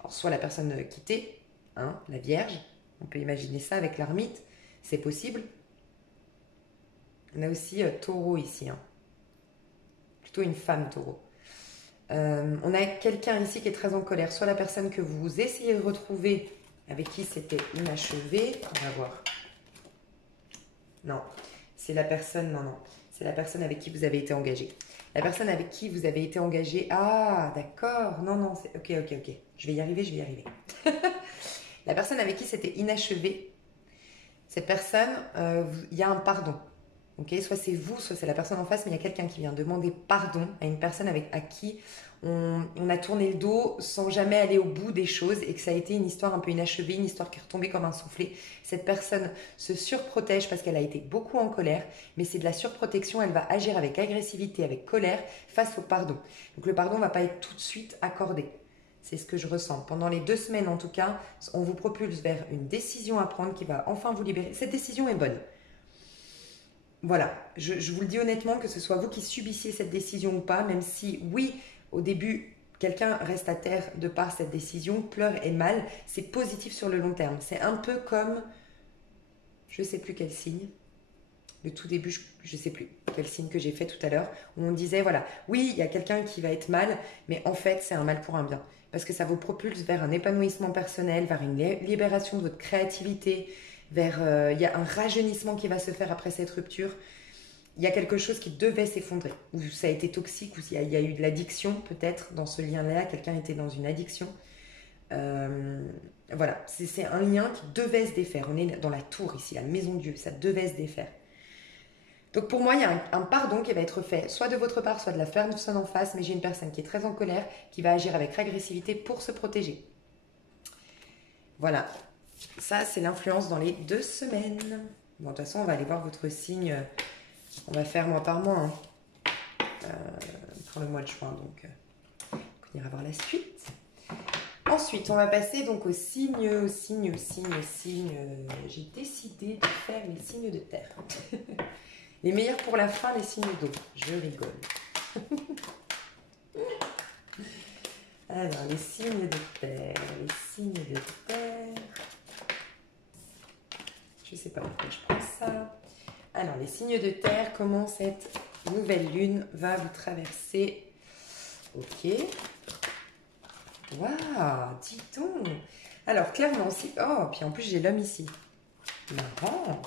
Alors, soit la personne quittée, hein, la Vierge, on peut imaginer ça avec l'ermite, c'est possible. On a aussi Taureau ici, hein. Plutôt une femme Taureau. On a quelqu'un ici qui est très en colère, soit la personne que vous essayez de retrouver avec qui c'était inachevé, on va voir. Non, c'est la personne, non, c'est la personne avec qui vous avez été engagé. La personne avec qui vous avez été engagé, ah, d'accord, non, c'est ok, je vais y arriver. La personne avec qui c'était inachevé, cette personne, il y a un pardon. Okay, soit c'est vous, soit c'est la personne en face, mais il y a quelqu'un qui vient demander pardon à une personne à qui on a tourné le dos sans jamais aller au bout des choses et que ça a été une histoire un peu inachevée, une histoire qui est retombée comme un soufflet. Cette personne se surprotège parce qu'elle a été beaucoup en colère, mais c'est de la surprotection, elle va agir avec agressivité, avec colère face au pardon. Donc le pardon ne va pas être tout de suite accordé. C'est ce que je ressens. Pendant les 2 semaines en tout cas, on vous propulse vers une décision à prendre qui va enfin vous libérer. Cette décision est bonne. Voilà, je vous le dis honnêtement, que ce soit vous qui subissiez cette décision ou pas, même si, oui, au début, quelqu'un reste à terre de par cette décision, pleure et mal, c'est positif sur le long terme. C'est un peu comme, je ne sais plus quel signe, le tout début, je ne sais plus quel signe que j'ai fait tout à l'heure, où on disait, voilà, oui, il y a quelqu'un qui va être mal, mais en fait, c'est un mal pour un bien. Parce que ça vous propulse vers un épanouissement personnel, vers une libération de votre créativité, vers il y a un rajeunissement qui va se faire après cette rupture. Il y a quelque chose qui devait s'effondrer, ou ça a été toxique, ou il y a eu de l'addiction peut-être dans ce lien-là, quelqu'un était dans une addiction. Voilà, c'est un lien qui devait se défaire. On est dans la tour ici, la maison de Dieu, ça devait se défaire. Donc pour moi, il y a un pardon qui va être fait, soit de votre part, soit de la personne en face, mais j'ai une personne qui est très en colère, qui va agir avec agressivité pour se protéger. Voilà, ça c'est l'influence dans les 2 semaines. Bon, de toute façon, on va aller voir votre signe, on va faire mois par mois, hein. Pour le mois de juin, donc on ira voir la suite. Ensuite, on va passer donc aux signes. J'ai décidé de faire les signes de terre. Les meilleurs pour la fin, les signes d'eau. Je rigole. Alors, les signes de terre. Je sais pas pourquoi je prends ça. Alors, les signes de terre, comment cette nouvelle lune va vous traverser. Ok. Waouh, dis donc. Alors, clairement, aussi. Oh, puis en plus, j'ai l'homme ici. Marrant.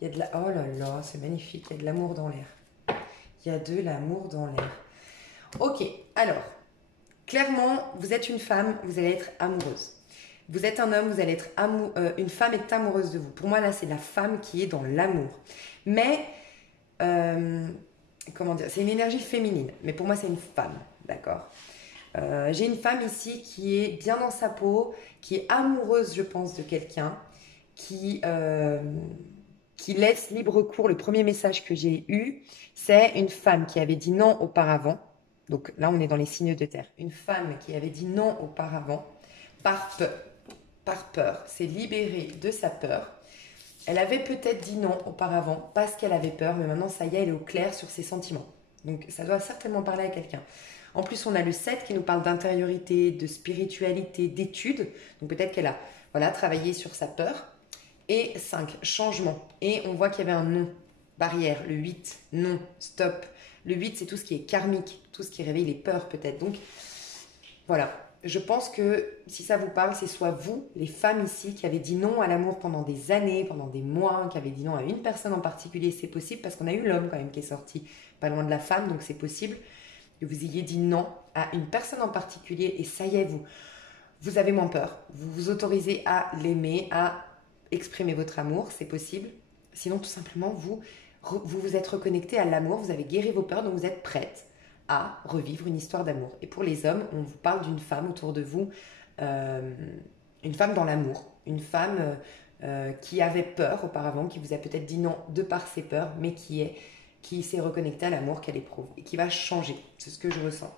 Il y a de la... Oh là là, c'est magnifique. Il y a de l'amour dans l'air. Il y a de l'amour dans l'air. Ok, alors, clairement, vous êtes une femme, vous allez être amoureuse. Vous êtes un homme, vous allez être une femme est amoureuse de vous. Pour moi, là, c'est la femme qui est dans l'amour. Mais, comment dire, c'est une énergie féminine. Mais pour moi, c'est une femme, d'accord ? J'ai une femme ici qui est bien dans sa peau, qui est amoureuse, je pense, de quelqu'un, qui laisse libre cours. Le premier message que j'ai eu, c'est une femme qui avait dit non auparavant. Donc là, on est dans les signes de terre. Une femme qui avait dit non auparavant par peur, s'est libérée de sa peur. Elle avait peut-être dit non auparavant parce qu'elle avait peur, mais maintenant, ça y est, elle est au clair sur ses sentiments. Donc, ça doit certainement parler à quelqu'un. En plus, on a le 7 qui nous parle d'intériorité, de spiritualité, d'études. Donc, peut-être qu'elle a travaillé sur sa peur. Et 5, changement. Et on voit qu'il y avait un non, barrière. Le 8, non, stop. Le 8, c'est tout ce qui est karmique, tout ce qui réveille les peurs peut-être. Donc, voilà. je pense que si ça vous parle, c'est soit vous, les femmes ici, qui avez dit non à l'amour pendant des années, pendant des mois, qui avez dit non à une personne en particulier, c'est possible parce qu'on a eu l'homme quand même qui est sorti pas loin de la femme, donc c'est possible que vous ayez dit non à une personne en particulier et ça y est, vous avez moins peur. Vous vous autorisez à l'aimer, à exprimer votre amour, c'est possible. Sinon, tout simplement, vous êtes reconnecté à l'amour, vous avez guéri vos peurs, donc vous êtes prête à revivre une histoire d'amour. Et pour les hommes, on vous parle d'une femme autour de vous, une femme dans l'amour, une femme qui avait peur auparavant, qui vous a peut-être dit non de par ses peurs, mais qui s'est reconnectée à l'amour qu'elle éprouve et qui va changer. C'est ce que je ressens.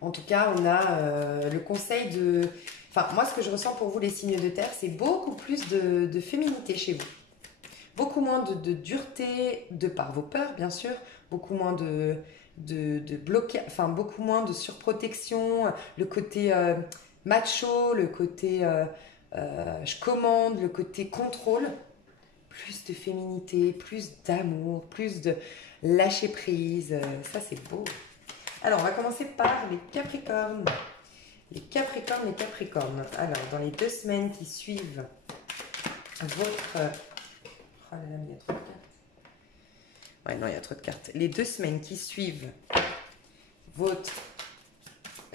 En tout cas, on a le conseil de... Enfin, moi, ce que je ressens pour vous, les signes de terre, c'est beaucoup plus de féminité chez vous. Beaucoup moins de dureté, de par vos peurs, bien sûr. Beaucoup moins de blocage, enfin, beaucoup moins de surprotection. Le côté macho, le côté je commande, le côté contrôle. Plus de féminité, plus d'amour, plus de lâcher prise. Ça, c'est beau. Alors, on va commencer par les Capricornes. Les Capricornes, les Capricornes. Alors, dans les 2 semaines qui suivent votre... Oh là là, mais il y a trop de cartes. Ouais, non, il y a trop de cartes. Les 2 semaines qui suivent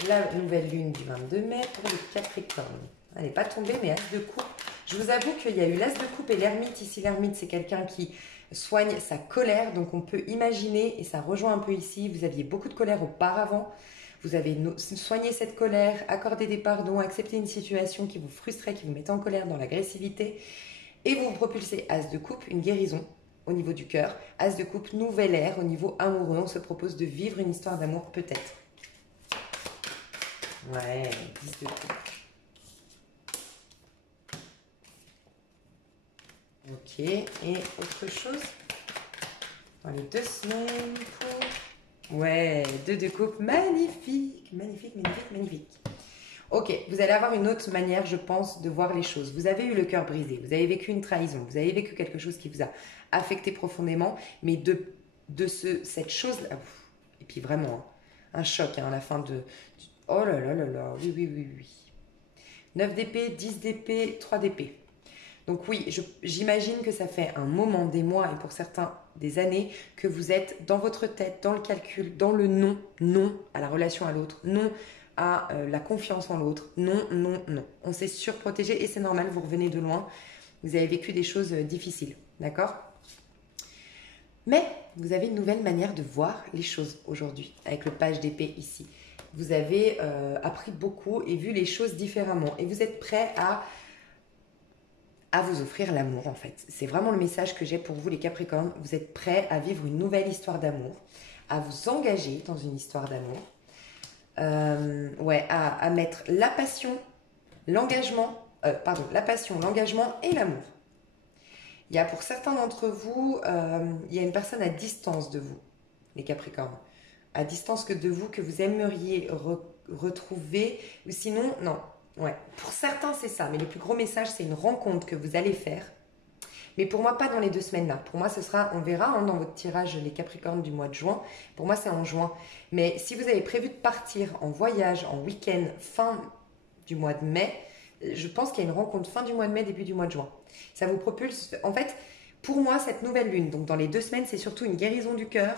la nouvelle lune du 22 mai pour les Capricornes. Elle n'est pas tombée, mais As de coupe. Je vous avoue qu'il y a eu l'As de coupe et l'ermite. Ici, l'ermite, c'est quelqu'un qui soigne sa colère. Donc, on peut imaginer, et ça rejoint un peu ici, vous aviez beaucoup de colère auparavant. Vous avez soigné cette colère, accordé des pardons, accepté une situation qui vous frustrait, qui vous mettait en colère, dans l'agressivité. Et vous vous propulsez As de coupe, une guérison au niveau du cœur. As de coupe, nouvelle ère au niveau amoureux. On se propose de vivre une histoire d'amour peut-être. Ouais, 10 de coupe. Ok, et autre chose dans les 2 semaines pour... Ouais, 2 de coupe, magnifique, magnifique, magnifique, magnifique. Ok, vous allez avoir une autre manière, je pense, de voir les choses. Vous avez eu le cœur brisé, vous avez vécu une trahison, vous avez vécu quelque chose qui vous a affecté profondément, mais cette chose-là, et puis vraiment, un choc à la fin de... Oh là là là là, oui, oui, oui, oui. 9 d'épée, 10 d'épée, 3 d'épée. Donc oui, j'imagine que ça fait un moment, des mois et pour certains des années que vous êtes dans votre tête, dans le calcul, dans le non, non à la relation à l'autre, non à la confiance en l'autre, non, non, non. On s'est surprotégé et c'est normal, vous revenez de loin, vous avez vécu des choses difficiles, d'accord? Mais vous avez une nouvelle manière de voir les choses aujourd'hui avec le page d'épée ici. Vous avez appris beaucoup et vu les choses différemment et vous êtes prêt à vous offrir l'amour en fait. C'est vraiment le message que j'ai pour vous les Capricornes. Vous êtes prêts à vivre une nouvelle histoire d'amour, à vous engager dans une histoire d'amour, à mettre la passion, l'engagement, la passion, l'engagement et l'amour. Il y a pour certains d'entre vous, il y a une personne à distance de vous, les Capricornes, à distance de vous que vous aimeriez retrouver, ou sinon, non. Ouais, pour certains c'est ça, mais le plus gros message c'est une rencontre que vous allez faire. Mais pour moi pas dans les 2 semaines là. Pour moi ce sera, on verra dans votre tirage les Capricornes du mois de juin. Pour moi c'est en juin. Mais si vous avez prévu de partir en voyage, en week-end fin du mois de mai, je pense qu'il y a une rencontre fin du mois de mai, début du mois de juin. Ça vous propulse. En fait, pour moi cette nouvelle lune, donc dans les 2 semaines, c'est surtout une guérison du cœur,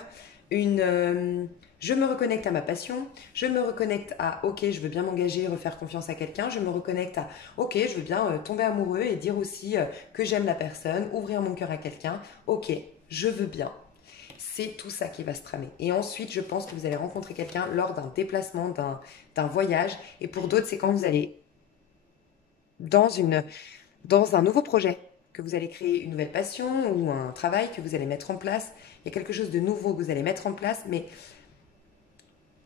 je me reconnecte à ma passion, je me reconnecte à ok, je veux bien m'engager, refaire confiance à quelqu'un, je me reconnecte à ok, je veux bien tomber amoureux et dire aussi que j'aime la personne, ouvrir mon cœur à quelqu'un, ok, je veux bien. C'est tout ça qui va se tramer. Et ensuite, je pense que vous allez rencontrer quelqu'un lors d'un déplacement, d'un voyage. Et pour d'autres, c'est quand vous allez dans un nouveau projet, que vous allez créer une nouvelle passion ou un travail que vous allez mettre en place. Il y a quelque chose de nouveau que vous allez mettre en place, mais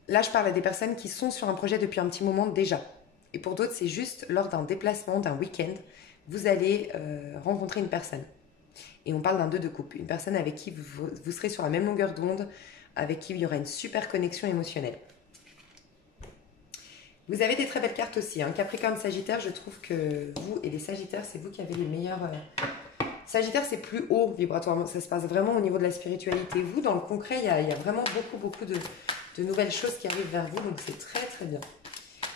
là, je parle à des personnes qui sont sur un projet depuis un petit moment déjà. Et pour d'autres, c'est juste lors d'un déplacement, d'un week-end, vous allez rencontrer une personne. Et on parle d'un 2 de coupe, une personne avec qui vous serez sur la même longueur d'onde, avec qui il y aura une super connexion émotionnelle. Vous avez des très belles cartes aussi, hein. Capricorne, Sagittaire, je trouve que vous et les Sagittaires, c'est vous qui avez les meilleurs... Sagittaire, c'est plus haut vibratoirement, ça se passe vraiment au niveau de la spiritualité. Vous, dans le concret, il y a vraiment beaucoup de nouvelles choses qui arrivent vers vous, donc c'est très très bien.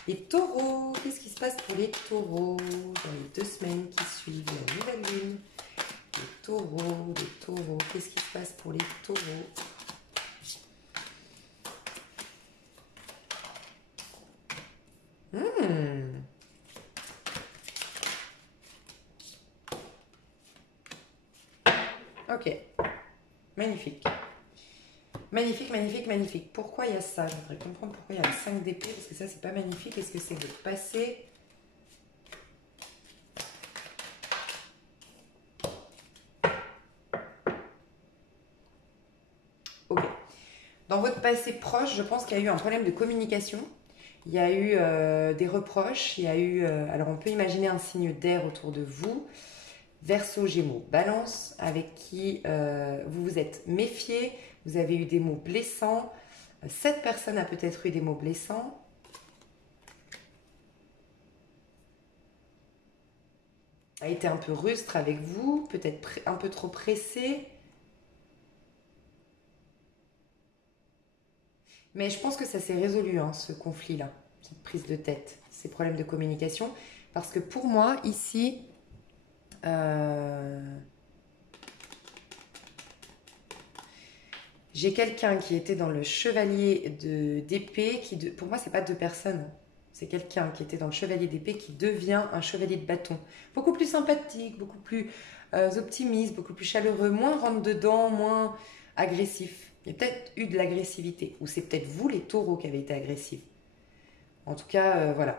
Les taureaux, qu'est-ce qui se passe pour les taureaux dans les 2 semaines qui suivent la nouvelle lune? Les taureaux, qu'est-ce qui se passe pour les taureaux? Ok, magnifique. Magnifique, magnifique, magnifique. Pourquoi il y a ça? Je voudrais comprendre pourquoi il y a le 5 d'épée, parce que ça, c'est pas magnifique. Est-ce que c'est votre passé? Ok. Dans votre passé proche, je pense qu'il y a eu un problème de communication. Il y a eu des reproches. Il y a eu... alors, on peut imaginer un signe d'air autour de vous. Verseau, Gémeaux, Balance, avec qui vous vous êtes méfié. Vous avez eu des mots blessants. Cette personne a peut-être eu des mots blessants. A été un peu rustre avec vous, peut-être un peu trop pressé. Mais je pense que ça s'est résolu, hein, ce conflit-là, cette prise de tête, ces problèmes de communication. Parce que pour moi, ici, j'ai quelqu'un qui était dans le chevalier d'épée, pour moi, c'est pas 2 personnes. C'est quelqu'un qui était dans le chevalier d'épée qui devient un chevalier de bâton. Beaucoup plus sympathique, beaucoup plus optimiste, beaucoup plus chaleureux, moins rentre-dedans, moins agressif. Il y a peut-être eu de l'agressivité. Ou c'est peut-être vous, les taureaux, qui avez été agressifs. En tout cas, voilà.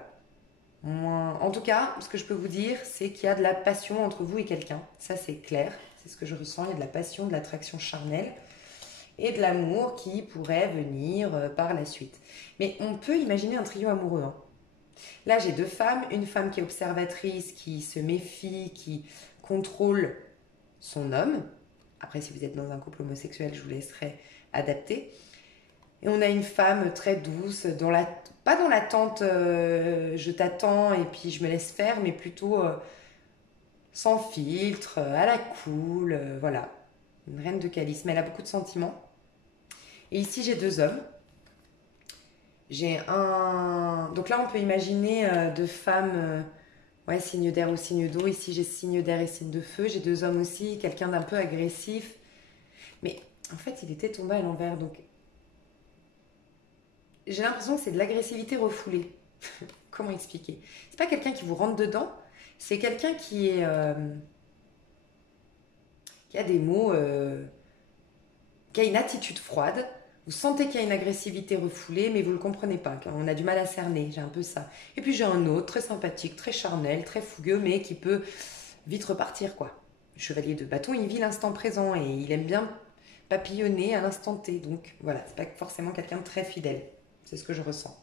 En tout cas, ce que je peux vous dire, c'est qu'il y a de la passion entre vous et quelqu'un. Ça, c'est clair. C'est ce que je ressens. Il y a de la passion, de l'attraction charnelle et de l'amour qui pourrait venir par la suite. Mais on peut imaginer un trio amoureux, hein. Là, j'ai 2 femmes. Une femme qui est observatrice, qui se méfie, qui contrôle son homme. Après, si vous êtes dans un couple homosexuel, je vous laisserai adapter. Et on a une femme très douce, pas dans l'attente je t'attends et puis je me laisse faire, mais plutôt sans filtre, à la cool, voilà. Une reine de calice, mais elle a beaucoup de sentiments. Et ici, j'ai 2 hommes. J'ai un... Donc là, on peut imaginer 2 femmes, ouais, signe d'air ou signe d'eau. Ici, j'ai signe d'air et signe de feu. J'ai 2 hommes aussi, quelqu'un d'un peu agressif. Mais en fait, il était tombé à l'envers, donc j'ai l'impression que c'est de l'agressivité refoulée. Comment expliquer? C'est pas quelqu'un qui vous rentre dedans, c'est quelqu'un qui a des mots, qui a une attitude froide. Vous sentez qu'il y a une agressivité refoulée, mais vous ne le comprenez pas. On a du mal à cerner, j'ai un peu ça. Et puis j'ai un autre, très sympathique, très charnel, très fougueux, mais qui peut vite repartir, quoi. Le chevalier de bâton, il vit l'instant présent et il aime bien papillonner à l'instant T. Donc voilà, c'est pas forcément quelqu'un de très fidèle. C'est ce que je ressens.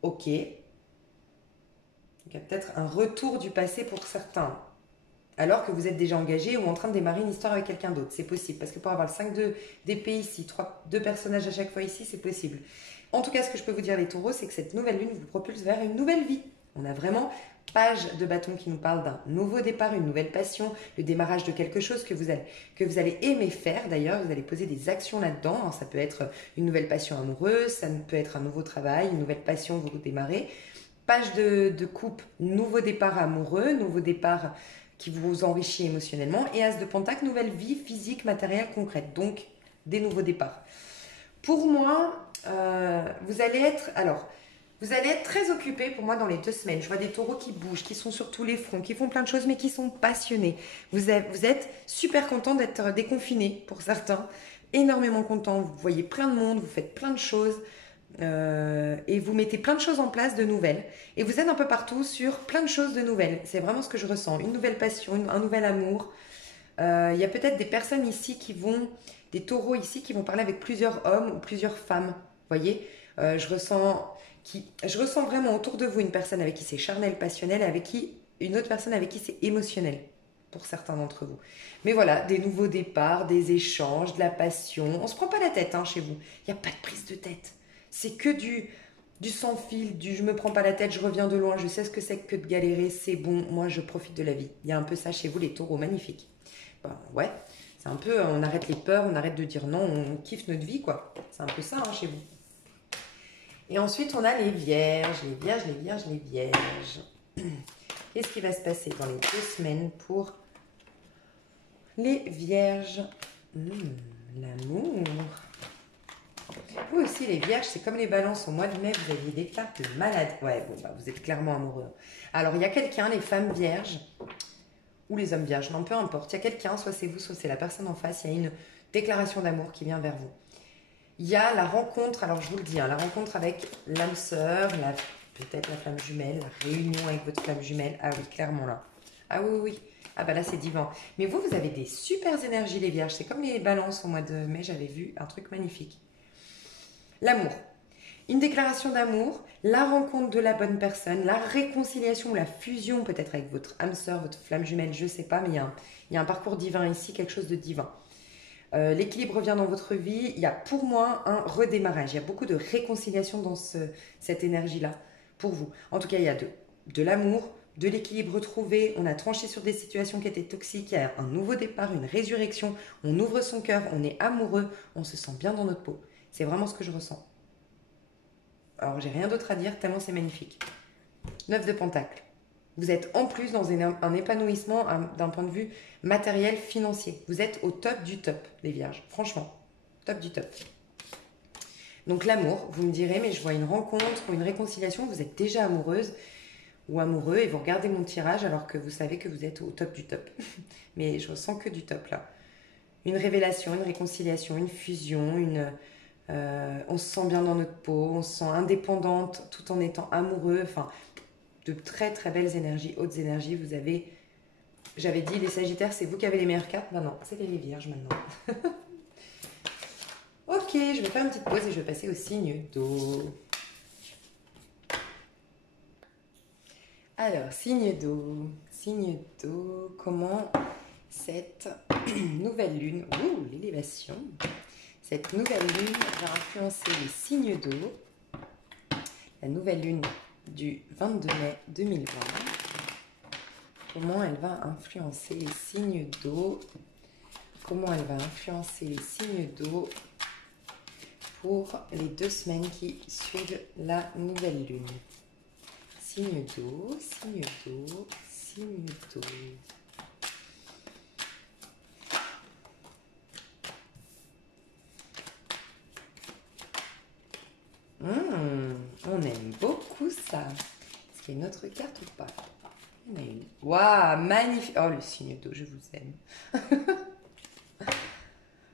Ok. Il y a peut-être un retour du passé pour certains. Alors que vous êtes déjà engagé ou en train de démarrer une histoire avec quelqu'un d'autre. C'est possible. Parce que pour avoir le 5 d'épée ici, 2 personnages à chaque fois ici, c'est possible. En tout cas, ce que je peux vous dire, les taureaux, c'est que cette nouvelle lune vous propulse vers une nouvelle vie. On a vraiment page de bâton qui nous parle d'un nouveau départ, une nouvelle passion, le démarrage de quelque chose que vous allez aimer faire. D'ailleurs, vous allez poser des actions là-dedans. Alors, ça peut être une nouvelle passion amoureuse, ça peut être un nouveau travail, une nouvelle passion que vous démarrez. Page de coupe, nouveau départ amoureux, nouveau départ qui vous enrichit émotionnellement. Et As de Pentacle, nouvelle vie physique, matérielle, concrète. Donc, des nouveaux départs. Pour moi, vous allez être très occupé pour moi dans les 2 semaines. Je vois des taureaux qui bougent, qui sont sur tous les fronts, qui font plein de choses, mais qui sont passionnés. Vous êtes super content d'être déconfiné pour certains. Énormément content. Vous voyez plein de monde, vous faites plein de choses. Et vous mettez plein de choses en place de nouvelles. Et vous êtes un peu partout sur plein de choses de nouvelles. C'est vraiment ce que je ressens. Une nouvelle passion, un nouvel amour. Il y a peut-être des personnes ici des taureaux ici qui vont parler avec plusieurs hommes ou plusieurs femmes. Vous voyez, je ressens vraiment autour de vous une personne avec qui c'est charnel, passionnel, et une autre personne avec qui c'est émotionnel, pour certains d'entre vous. Mais voilà, des nouveaux départs, des échanges, de la passion. On ne se prend pas la tête chez vous. Il n'y a pas de prise de tête. C'est que du sans fil, du je me prends pas la tête, je reviens de loin, je sais ce que c'est que de galérer, c'est bon, moi je profite de la vie. Il y a un peu ça chez vous, les taureaux, magnifiques. Ben, ouais, c'est un peu, on arrête les peurs, on arrête de dire non, on kiffe notre vie, quoi. C'est un peu ça chez vous. Et ensuite, on a les vierges, les vierges, les vierges, les vierges. Qu'est-ce qui va se passer dans les 2 semaines pour les vierges? L'amour. Vous aussi, les vierges, c'est comme les balances. Au mois de mai, vous aviez des cartes de malade. Ouais, bon, bah, vous êtes clairement amoureux. Alors, il y a quelqu'un, les femmes vierges, ou les hommes vierges, non, peu importe. Il y a quelqu'un, soit c'est vous, soit c'est la personne en face. Il y a une déclaration d'amour qui vient vers vous. Il y a la rencontre, alors je vous le dis, hein, la rencontre avec l'âme sœur, peut-être la flamme jumelle, la réunion avec votre flamme jumelle. Ah oui, clairement là. Ah oui, oui. Ah bah là, c'est divin. Mais vous, vous avez des super énergies, les vierges. C'est comme les balances au mois de mai, j'avais vu un truc magnifique. L'amour. Une déclaration d'amour, la rencontre de la bonne personne, la réconciliation ou la fusion peut-être avec votre âme sœur, votre flamme jumelle, je ne sais pas, mais il y a un parcours divin ici, quelque chose de divin. L'équilibre revient dans votre vie, il y a pour moi un redémarrage, il y a beaucoup de réconciliation dans cette énergie-là pour vous. En tout cas, il y a de l'amour, de l'équilibre retrouvé, on a tranché sur des situations qui étaient toxiques, il y a un nouveau départ, une résurrection, on ouvre son cœur, on est amoureux, on se sent bien dans notre peau. C'est vraiment ce que je ressens. Alors, j'ai rien d'autre à dire, tellement c'est magnifique. 9 de Pentacles. Vous êtes en plus dans un épanouissement d'un point de vue matériel, financier. Vous êtes au top du top, les vierges. Franchement, top du top. Donc l'amour, vous me direz, mais je vois une rencontre ou une réconciliation, vous êtes déjà amoureuse ou amoureux et vous regardez mon tirage alors que vous savez que vous êtes au top du top. Mais je ressens que du top là. Une révélation, une réconciliation, une fusion, on se sent bien dans notre peau, on se sent indépendante tout en étant amoureux, enfin de très très belles énergies, hautes énergies. Vous avez, j'avais dit les Sagittaires, c'est vous qui avez les meilleures cartes. Ben non, c'est les Vierges maintenant. Ok, je vais faire une petite pause et je vais passer au signe d'eau. Alors, signe d'eau, comment cette nouvelle lune, l'élévation, cette nouvelle lune va influencer les signes d'eau. La nouvelle lune du 22 mai 2020. Comment elle va influencer les signes d'eau? Comment elle va influencer les signes d'eau pour les 2 semaines qui suivent la nouvelle lune? Signe d'eau, signe d'eau, signe d'eau. On aime beaucoup ça. Est-ce qu'il y a une autre carte ou pas? Il y en a une. Waouh, magnifique. Oh, le signe d'eau, je vous aime.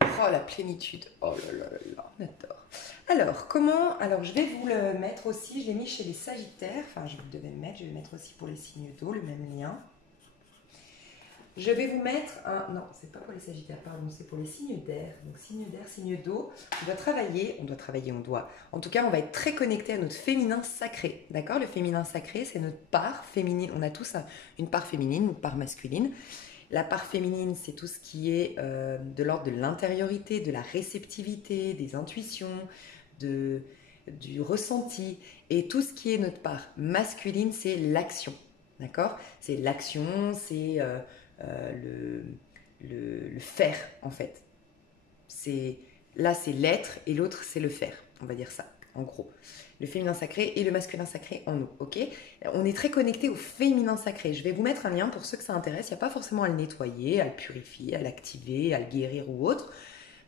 Oh, la plénitude. Oh là là là là, on adore. Alors, comment? Alors, je vais vous le mettre aussi. Je l'ai mis chez les Sagittaires. Enfin, je devais le mettre. Je vais le mettre aussi pour les signes d'eau, le même lien. Je vais vous mettre un... Non, c'est pas pour les Sagittaires, pardon, c'est pour les signes d'air. Donc, signe d'air, signe d'eau. On doit travailler. En tout cas, on va être très connecté à notre féminin sacré. D'accord? Le féminin sacré, c'est notre part féminine. On a tous une part féminine, une part masculine. La part féminine, c'est tout ce qui est de l'ordre de l'intériorité, de la réceptivité, des intuitions, du ressenti. Et tout ce qui est notre part masculine, c'est l'action. D'accord? C'est l'action, c'est le faire, en fait. Là, c'est l'être et l'autre, c'est le faire. On va dire ça, en gros. Le féminin sacré et le masculin sacré en nous, ok? On est très connecté au féminin sacré. Je vais vous mettre un lien pour ceux que ça intéresse. Il n'y a pas forcément à le nettoyer, à le purifier, à l'activer, à le guérir ou autre.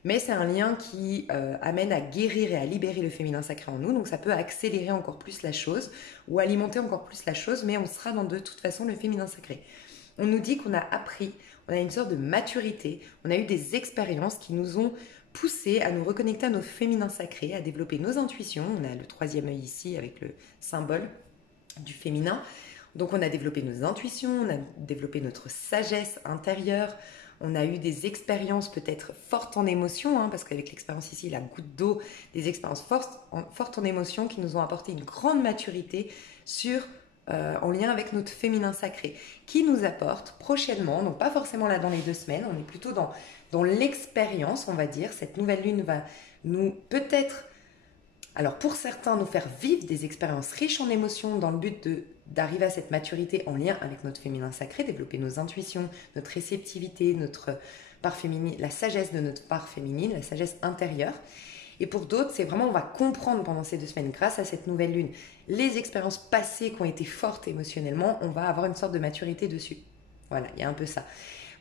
Mais c'est un lien qui amène à guérir et à libérer le féminin sacré en nous. Donc ça peut accélérer encore plus la chose ou alimenter encore plus la chose, mais on sera dans de toute façon le féminin sacré. On nous dit qu'on a appris, on a une sorte de maturité, on a eu des expériences qui nous ont poussé à nous reconnecter à nos féminins sacrés, à développer nos intuitions. On a le 3e œil ici avec le symbole du féminin. Donc on a développé nos intuitions, on a développé notre sagesse intérieure, on a eu des expériences peut-être fortes en émotion, parce qu'avec l'expérience ici, la goutte d'eau, des expériences fortes en émotion qui nous ont apporté une grande maturité en lien avec notre féminin sacré, qui nous apporte prochainement, donc pas forcément là dans les 2 semaines, on est plutôt dans l'expérience, on va dire. Cette nouvelle lune va nous peut-être, alors pour certains, nous faire vivre des expériences riches en émotions dans le but d'arriver à cette maturité en lien avec notre féminin sacré, développer nos intuitions, notre réceptivité, notre part féminine, la sagesse de notre part féminine, la sagesse intérieure. Et pour d'autres, c'est vraiment, on va comprendre pendant ces 2 semaines, grâce à cette nouvelle lune, les expériences passées qui ont été fortes émotionnellement, on va avoir une sorte de maturité dessus. Voilà, il y a un peu ça.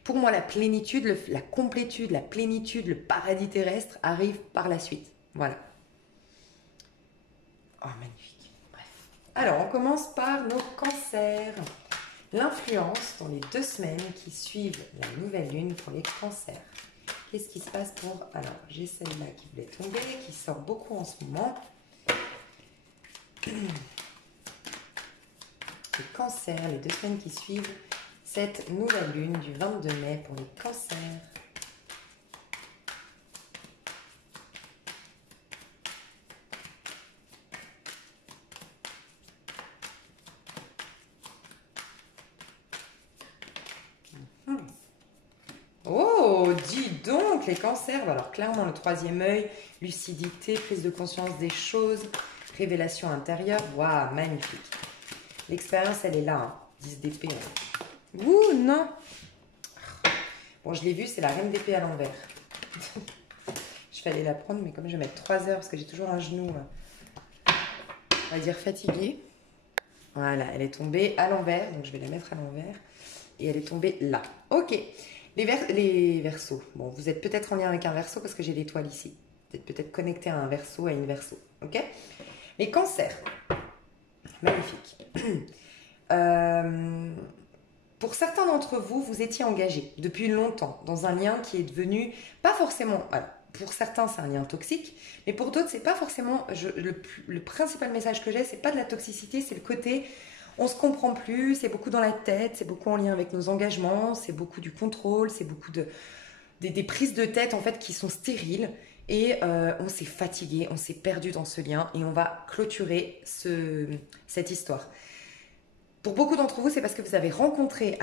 Pour moi, la plénitude, la complétude, la plénitude, le paradis terrestre arrive par la suite. Voilà. Oh, magnifique. Bref. Alors, on commence par nos cancers. L'influence dans les 2 semaines qui suivent la nouvelle lune pour les cancers. Qu'est-ce qui se passe pour... Alors, j'ai celle-là qui voulait tomber, qui sort beaucoup en ce moment. Les cancers, les 2 semaines qui suivent cette nouvelle lune du 22 mai pour les cancers. Oh, dis donc, les cancers. Alors, clairement, le 3e œil, lucidité, prise de conscience des choses, révélation intérieure. Waouh, magnifique. L'expérience, elle est là. Hein. 10 d'épée. Hein. Ouh, non. Bon, je l'ai vu, c'est la reine d'épée à l'envers. Je vais aller la prendre, mais comme je vais mettre 3 heures, parce que j'ai toujours un genou, on va dire fatigué. Voilà, elle est tombée à l'envers, donc je vais la mettre à l'envers. Et elle est tombée là. Ok. Les Verseaux. Bon, vous êtes peut-être en lien avec un Verseau parce que j'ai l'étoile ici. Vous êtes peut-être connecté à un Verseau, à une Verseau. Ok. Les cancers. Magnifique. Pour certains d'entre vous, vous étiez engagés depuis longtemps dans un lien qui est devenu pas forcément... Alors, pour certains, c'est un lien toxique, mais pour d'autres, c'est pas forcément... le principal message que j'ai, c'est pas de la toxicité, c'est le côté... On se comprend plus, c'est beaucoup dans la tête, c'est beaucoup en lien avec nos engagements, c'est beaucoup du contrôle, c'est beaucoup des prises de tête en fait qui sont stériles et on s'est fatigué, on s'est perdu dans ce lien et on va clôturer cette histoire. Pour beaucoup d'entre vous, c'est parce que vous avez rencontré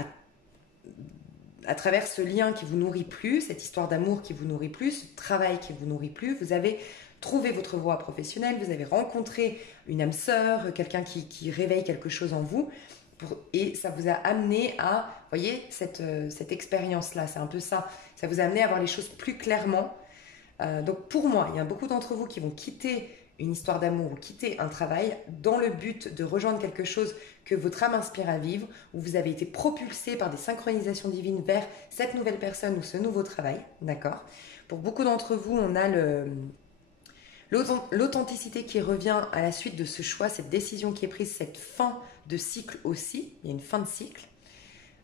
à travers ce lien qui vous nourrit plus, cette histoire d'amour qui vous nourrit plus, ce travail qui vous nourrit plus, vous avez trouvé votre voie professionnelle, vous avez rencontré une âme sœur, quelqu'un qui réveille quelque chose en vous, et ça vous a amené à, vous voyez, cette expérience-là, c'est un peu ça, ça vous a amené à voir les choses plus clairement. Donc pour moi, il y a beaucoup d'entre vous qui vont quitter une histoire d'amour ou quitter un travail dans le but de rejoindre quelque chose que votre âme inspire à vivre, où vous avez été propulsé par des synchronisations divines vers cette nouvelle personne ou ce nouveau travail, d'accord? Pour beaucoup d'entre vous, on a l'authenticité qui revient à la suite de ce choix, cette décision qui est prise, cette fin de cycle aussi. Il y a une fin de cycle,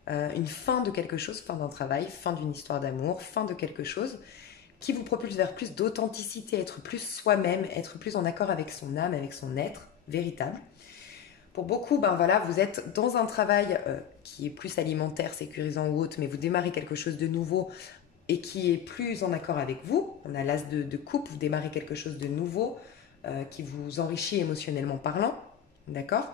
une fin de quelque chose, fin d'un travail, fin d'une histoire d'amour, fin de quelque chose qui vous propulse vers plus d'authenticité, être plus soi-même, être plus en accord avec son âme, avec son être véritable. Pour beaucoup, ben voilà, vous êtes dans un travail qui est plus alimentaire, sécurisant ou autre, mais vous démarrez quelque chose de nouveau et qui est plus en accord avec vous. On a l'as de coupe, vous démarrez quelque chose de nouveau qui vous enrichit émotionnellement parlant, d'accord?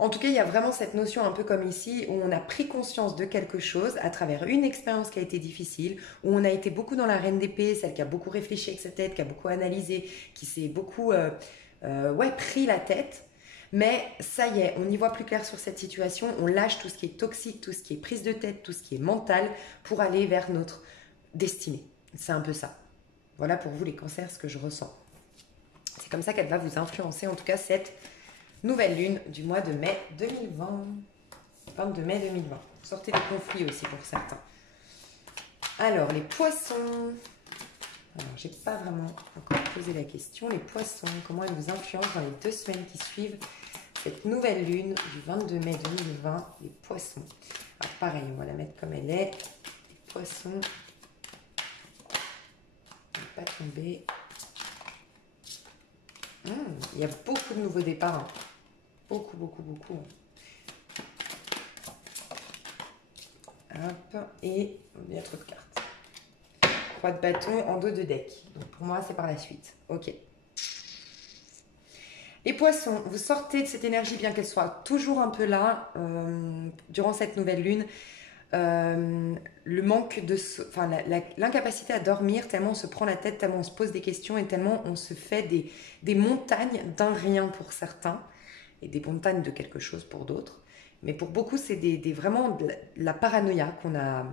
En tout cas, il y a vraiment cette notion un peu comme ici où on a pris conscience de quelque chose à travers une expérience qui a été difficile, où on a été beaucoup dans la reine d'épée, celle qui a beaucoup réfléchi avec sa tête, qui a beaucoup analysé, qui s'est beaucoup pris la tête. Mais ça y est, on y voit plus clair sur cette situation, on lâche tout ce qui est toxique, tout ce qui est prise de tête, tout ce qui est mental pour aller vers notre destinée. C'est un peu ça. Voilà pour vous les cancers ce que je ressens. C'est comme ça qu'elle va vous influencer, en tout cas cette nouvelle lune du mois de mai 2020. 22 mai 2020. Sortez des conflits aussi pour certains. Alors, les poissons. Alors, j'ai pas vraiment encore posé la question. Les poissons, comment elles vous influencent dans les 2 semaines qui suivent cette nouvelle lune du 22 mai 2020. Les poissons. Alors, pareil, on va la mettre comme elle est. Les poissons. On ne va pas tomber. Il y a beaucoup de nouveaux départs. Hein. Beaucoup, beaucoup, beaucoup. Hop, et il y a trop de cartes. 3 de bâton en dos de deck. Donc pour moi, c'est par la suite. Ok. Les poissons, vous sortez de cette énergie, bien qu'elle soit toujours un peu là, durant cette nouvelle lune. Le manque de... l'incapacité à dormir, tellement on se prend la tête, tellement on se pose des questions et tellement on se fait des montagnes d'un rien pour certains et des montagnes de quelque chose pour d'autres. Mais pour beaucoup, c'est vraiment de la paranoïa qu'on a...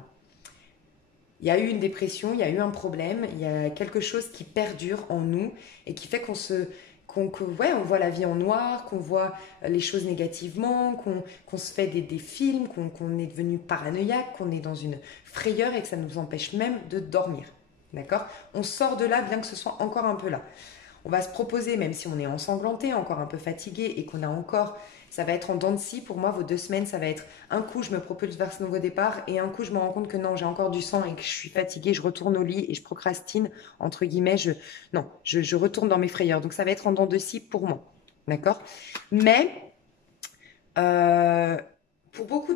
Il y a eu une dépression, il y a eu un problème, il y a quelque chose qui perdure en nous et qui fait ouais, on voit la vie en noir, qu'on voit les choses négativement, qu'on se fait des films, qu'on est devenu paranoïaque, qu'on est dans une frayeur et que ça nous empêche même de dormir. D'accord? On sort de là bien que ce soit encore un peu là. On va se proposer, même si on est ensanglanté, encore un peu fatigué et qu'on a encore, ça va être en dents de scie. Pour moi, vos 2 semaines, ça va être un coup, je me propulse vers ce nouveau départ et un coup, je me rends compte que non, j'ai encore du sang et que je suis fatiguée, je retourne au lit et je procrastine, entre guillemets, non, je retourne dans mes frayeurs. Donc, ça va être en dents de scie pour moi. D'accord? Mais, euh, pour beaucoup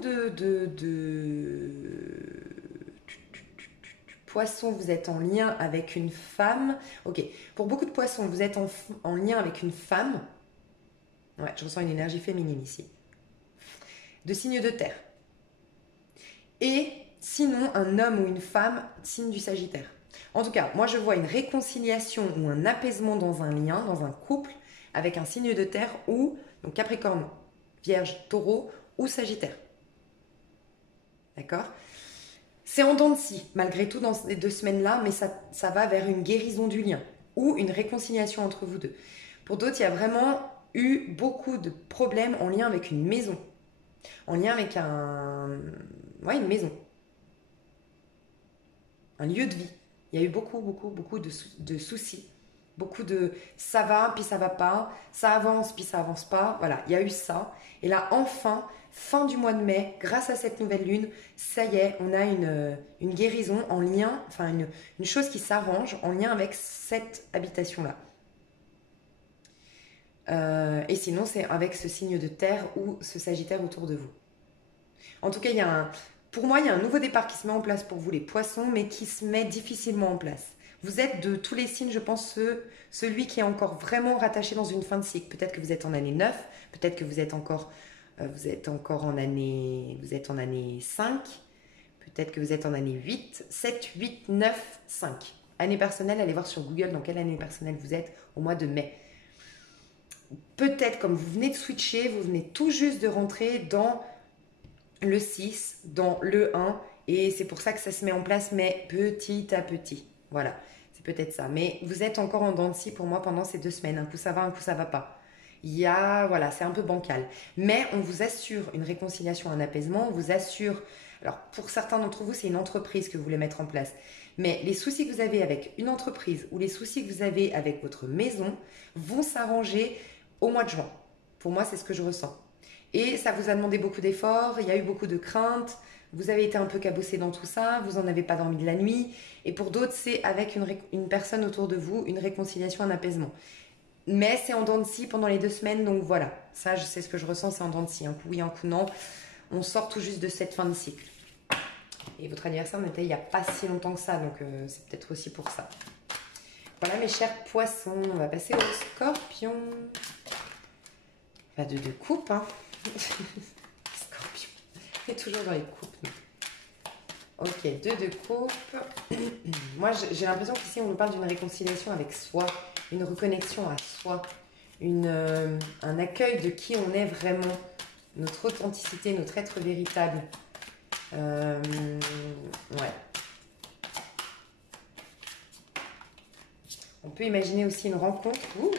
poissons, vous êtes en lien avec une femme. Ok, pour beaucoup de poissons, vous êtes en lien avec une femme. Ouais, je ressens une énergie féminine ici. De signe de terre. Et sinon, un homme ou une femme, signe du Sagittaire. En tout cas, moi je vois une réconciliation ou un apaisement dans un lien, dans un couple, avec un signe de terre ou, donc Capricorne, Vierge, Taureau ou Sagittaire. D'accord? C'est en dents de scie, malgré tout, dans ces 2 semaines-là, mais ça va vers une guérison du lien ou une réconciliation entre vous deux. Pour d'autres, il y a vraiment eu beaucoup de problèmes en lien avec une maison, en lien avec ouais, une maison, un lieu de vie. Il y a eu beaucoup, beaucoup, beaucoup de soucis. Beaucoup de ça va, puis ça va pas, ça avance, puis ça avance pas. Voilà, il y a eu ça. Et là, enfin, fin du mois de mai, grâce à cette nouvelle lune, ça y est, on a une guérison en lien, enfin une chose qui s'arrange en lien avec cette habitation-là. Et sinon, c'est avec ce signe de terre ou ce sagittaire autour de vous. En tout cas, pour moi, il y a un nouveau départ qui se met en place pour vous, les poissons, mais qui se met difficilement en place. Vous êtes de tous les signes, je pense, celui qui est encore vraiment rattaché dans une fin de cycle. Peut-être que vous êtes en année 9, peut-être que vous êtes encore en année 5, peut-être que vous êtes en année 8, 7, 8, 9, 5. Année personnelle, allez voir sur Google dans quelle année personnelle vous êtes au mois de mai. Peut-être comme vous venez de switcher, vous venez tout juste de rentrer dans le 6, dans le 1, et c'est pour ça que ça se met en place, mais petit à petit. Voilà, c'est peut-être ça. Mais vous êtes encore en dents de scie pour moi pendant ces 2 semaines. Un coup ça va, un coup ça va pas. Voilà, c'est un peu bancal. Mais on vous assure une réconciliation, un apaisement. On vous assure, alors pour certains d'entre vous, c'est une entreprise que vous voulez mettre en place. Mais les soucis que vous avez avec une entreprise ou les soucis que vous avez avec votre maison vont s'arranger au mois de juin. Pour moi, c'est ce que je ressens. Et ça vous a demandé beaucoup d'efforts, il y a eu beaucoup de craintes, vous avez été un peu cabossé dans tout ça, vous n'en avez pas dormi de la nuit. Et pour d'autres, c'est avec une personne autour de vous, une réconciliation, un apaisement. Mais c'est en dents de scie pendant les 2 semaines, donc voilà. Ça, je sais ce que je ressens, c'est en dents de scie. Un coup oui, un coup non. On sort tout juste de cette fin de cycle. Et votre anniversaire n'était il n'y a pas si longtemps que ça, donc c'est peut-être aussi pour ça. Voilà mes chers poissons, on va passer au scorpion. Pas de coupe, hein. Scorpion. On est toujours dans les coupes. Ok, 2 de coupe. Moi, j'ai l'impression qu'ici, on nous parle d'une réconciliation avec soi, une reconnexion à soi, un accueil de qui on est vraiment, notre authenticité, notre être véritable. Ouais. On peut imaginer aussi une rencontre. Ouh.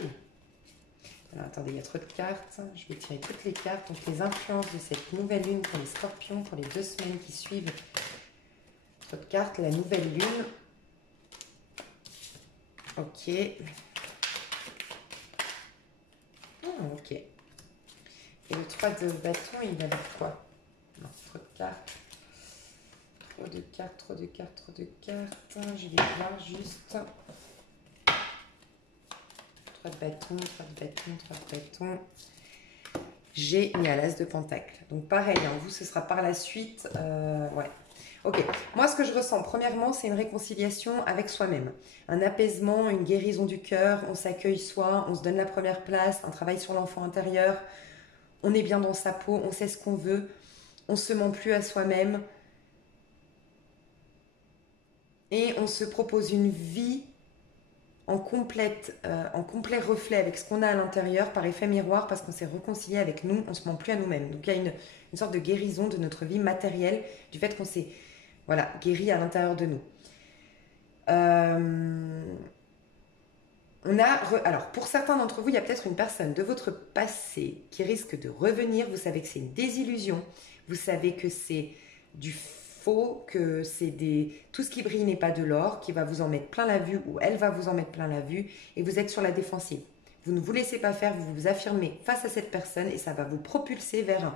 Alors, attendez, il y a trop de cartes. Je vais tirer toutes les cartes. Donc, les influences de cette nouvelle lune pour les scorpions, pour les 2 semaines qui suivent. Trop de cartes, la nouvelle lune. Ok. Ok. Et le 3 de bâton, il va dire quoi? Non, trop de cartes. Trop de cartes, trop de cartes, trop de cartes. Je vais voir juste. 3 de bâton, 3 de bâton, 3 de bâton. Génial, as de pentacle. Donc pareil, hein, vous, ce sera par la suite. Ouais. Ok, moi ce que je ressens, premièrement, c'est une réconciliation avec soi-même. Un apaisement, une guérison du cœur, on s'accueille soi, on se donne la première place, un travail sur l'enfant intérieur, on est bien dans sa peau, on sait ce qu'on veut, on se ment plus à soi-même et on se propose une vie en complet reflet avec ce qu'on a à l'intérieur par effet miroir parce qu'on s'est réconcilié avec nous, on ne se ment plus à nous-mêmes. Donc il y a une sorte de guérison de notre vie matérielle, du fait qu'on s'est Voilà, guéri à l'intérieur de nous. Euh, alors, pour certains d'entre vous, il y a peut-être une personne de votre passé qui risque de revenir. Vous savez que c'est une désillusion. Vous savez que c'est du faux, que tout ce qui brille n'est pas de l'or, qui va vous en mettre plein la vue ou elle va vous en mettre plein la vue et vous êtes sur la défensive. Vous ne vous laissez pas faire, vous vous affirmez face à cette personne et ça va vous propulser vers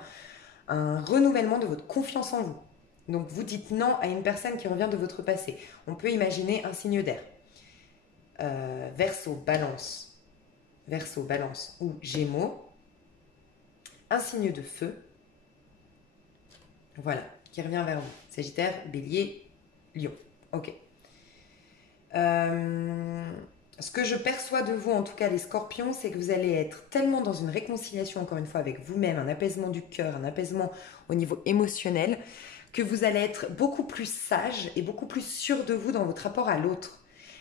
un renouvellement de votre confiance en vous. Donc vous dites non à une personne qui revient de votre passé. On peut imaginer un signe d'air. Verseau, balance ou gémeaux, un signe de feu, voilà, qui revient vers vous. Sagittaire, bélier, lion. Ok. Ce que je perçois de vous, en tout cas les scorpions, c'est que vous allez être tellement dans une réconciliation, encore une fois, avec vous-même, un apaisement du cœur, un apaisement au niveau émotionnel, que vous allez être beaucoup plus sage et beaucoup plus sûr de vous dans votre rapport à l'autre.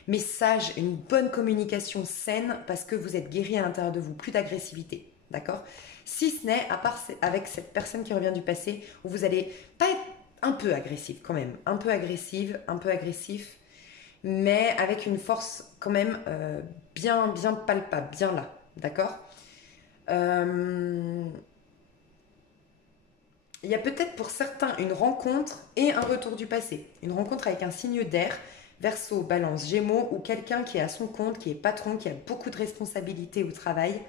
Mais sage, une bonne communication saine parce que vous êtes guéri à l'intérieur de vous, plus d'agressivité, d'accord? Si ce n'est, à part avec cette personne qui revient du passé, où vous allez pas être un peu agressif quand même, un peu agressive, un peu agressif, mais avec une force quand même bien, bien palpable, bien là, d'accord? Il y a peut-être pour certains une rencontre et un retour du passé. Une rencontre avec un signe d'air, Verseau, Balance, Gémeaux, ou quelqu'un qui est à son compte, qui est patron, qui a beaucoup de responsabilités au travail,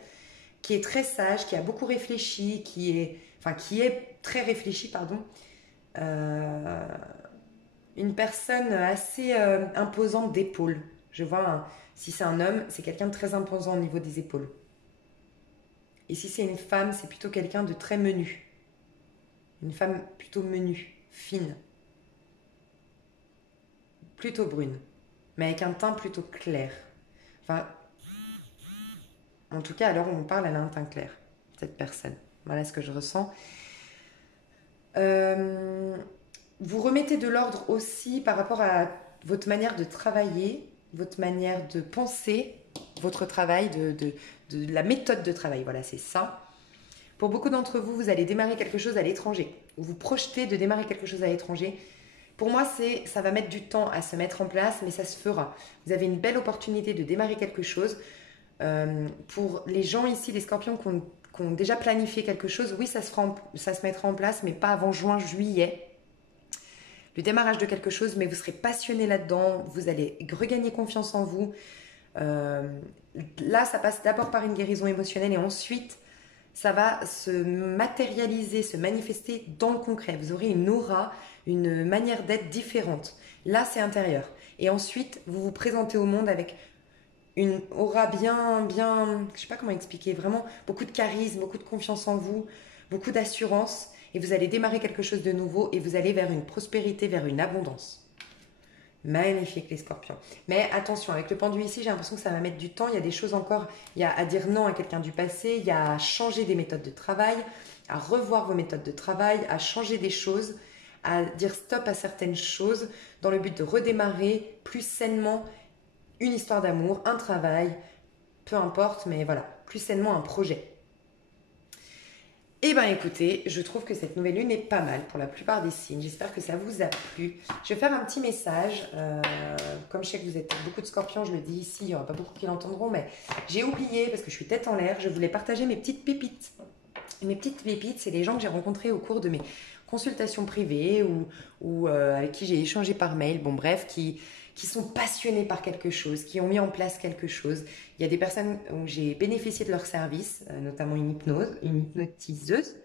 qui est très sage, qui a beaucoup réfléchi, qui est très réfléchi, pardon. Euh, une personne assez imposante d'épaules. Je vois, si c'est un homme, c'est quelqu'un de très imposant au niveau des épaules. Et si c'est une femme, c'est plutôt quelqu'un de très menu. Une femme plutôt menue, fine, plutôt brune, mais avec un teint plutôt clair. Enfin, en tout cas, à l'heure où on parle, elle a un teint clair, cette personne. Voilà ce que je ressens. Euh, Vous remettez de l'ordre aussi par rapport à votre manière de travailler, votre manière de penser, votre travail, de la méthode de travail. Voilà, c'est ça. Pour beaucoup d'entre vous, vous allez démarrer quelque chose à l'étranger. Vous vous projetez de démarrer quelque chose à l'étranger. Pour moi, ça va mettre du temps à se mettre en place, mais ça se fera. Vous avez une belle opportunité de démarrer quelque chose. Pour les gens ici, les scorpions qui ont déjà planifié quelque chose, oui, ça se mettra en place, mais pas avant juin, juillet. Le démarrage de quelque chose, mais vous serez passionné là-dedans, vous allez regagner confiance en vous. Euh, Là, ça passe d'abord par une guérison émotionnelle et ensuite, ça va se matérialiser, se manifester dans le concret. Vous aurez une aura, une manière d'être différente. Là, c'est intérieur. Et ensuite, vous vous présentez au monde avec une aura bien, bien, je sais pas comment expliquer, vraiment beaucoup de charisme, beaucoup de confiance en vous, beaucoup d'assurance. Et vous allez démarrer quelque chose de nouveau et vous allez vers une prospérité, vers une abondance. Magnifique les scorpions. Mais attention, avec le pendu ici, j'ai l'impression que ça va mettre du temps. Il y a des choses encore, il y a à dire non à quelqu'un du passé, il y a à changer des méthodes de travail, à revoir vos méthodes de travail, à changer des choses, à dire stop à certaines choses dans le but de redémarrer plus sainement une histoire d'amour, un travail, peu importe, mais voilà, plus sainement un projet. Eh bien écoutez, je trouve que cette nouvelle lune est pas mal pour la plupart des signes. J'espère que ça vous a plu. Je vais faire un petit message. Comme je sais que vous êtes beaucoup de scorpions, je le dis ici, il n'y aura pas beaucoup qui l'entendront, mais j'ai oublié, parce que je suis tête en l'air, je voulais partager mes petites pépites. Mes petites pépites, c'est les gens que j'ai rencontrés au cours de mes consultations privées ou avec qui j'ai échangé par mail, bon bref, qui sont passionnés par quelque chose, qui ont mis en place quelque chose. Il y a des personnes où j'ai bénéficié de leur service, notamment une hypnotiseuse,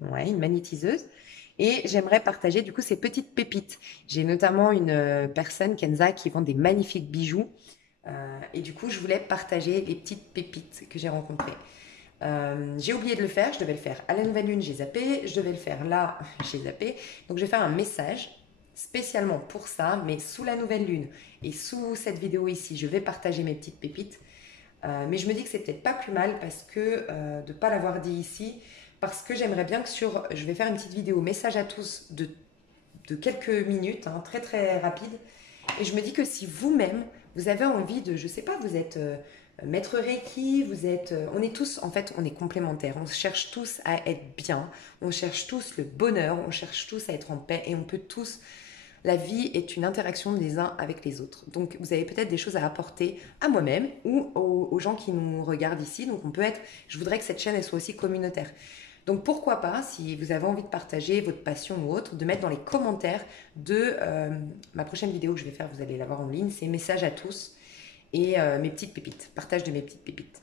ouais, une magnétiseuse. Et j'aimerais partager du coup ces petites pépites. J'ai notamment une personne, Kenza, qui vend des magnifiques bijoux. Et du coup, je voulais partager les petites pépites que j'ai rencontrées. J'ai oublié de le faire, je devais le faire à la nouvelle lune, j'ai zappé, je devais le faire là, j'ai zappé. Donc je vais faire un message spécialement pour ça, mais sous la nouvelle lune et sous cette vidéo ici, je vais partager mes petites pépites. Mais je me dis que c'est peut-être pas plus mal parce que de ne pas l'avoir dit ici, parce que j'aimerais bien que je vais faire une petite vidéo message à tous de quelques minutes, hein, très très rapide. Et je me dis que si vous-même, vous avez envie de, je sais pas, vous êtes maître Reiki, on est tous, en fait, on est complémentaires. On cherche tous à être bien, on cherche tous le bonheur, on cherche tous à être en paix et on peut tous La vie est une interaction des uns avec les autres. Donc vous avez peut-être des choses à apporter à moi-même ou aux gens qui nous regardent ici. Donc on peut être, je voudrais que cette chaîne elle soit aussi communautaire. Donc pourquoi pas, si vous avez envie de partager votre passion ou autre, de mettre dans les commentaires de ma prochaine vidéo que je vais faire, vous allez la voir en ligne, c'est message à tous et mes petites pépites, partage de mes petites pépites.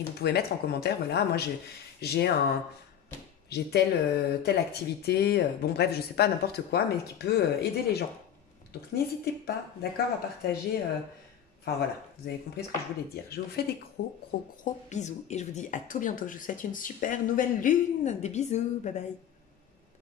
Et vous pouvez mettre en commentaire, voilà, moi j'ai telle activité, bon bref, je sais pas, n'importe quoi, mais qui peut aider les gens. Donc n'hésitez pas, d'accord, à partager. Enfin voilà, vous avez compris ce que je voulais dire. Je vous fais des gros, gros, gros bisous et je vous dis à tout bientôt. Je vous souhaite une super nouvelle lune. Des bisous, bye bye.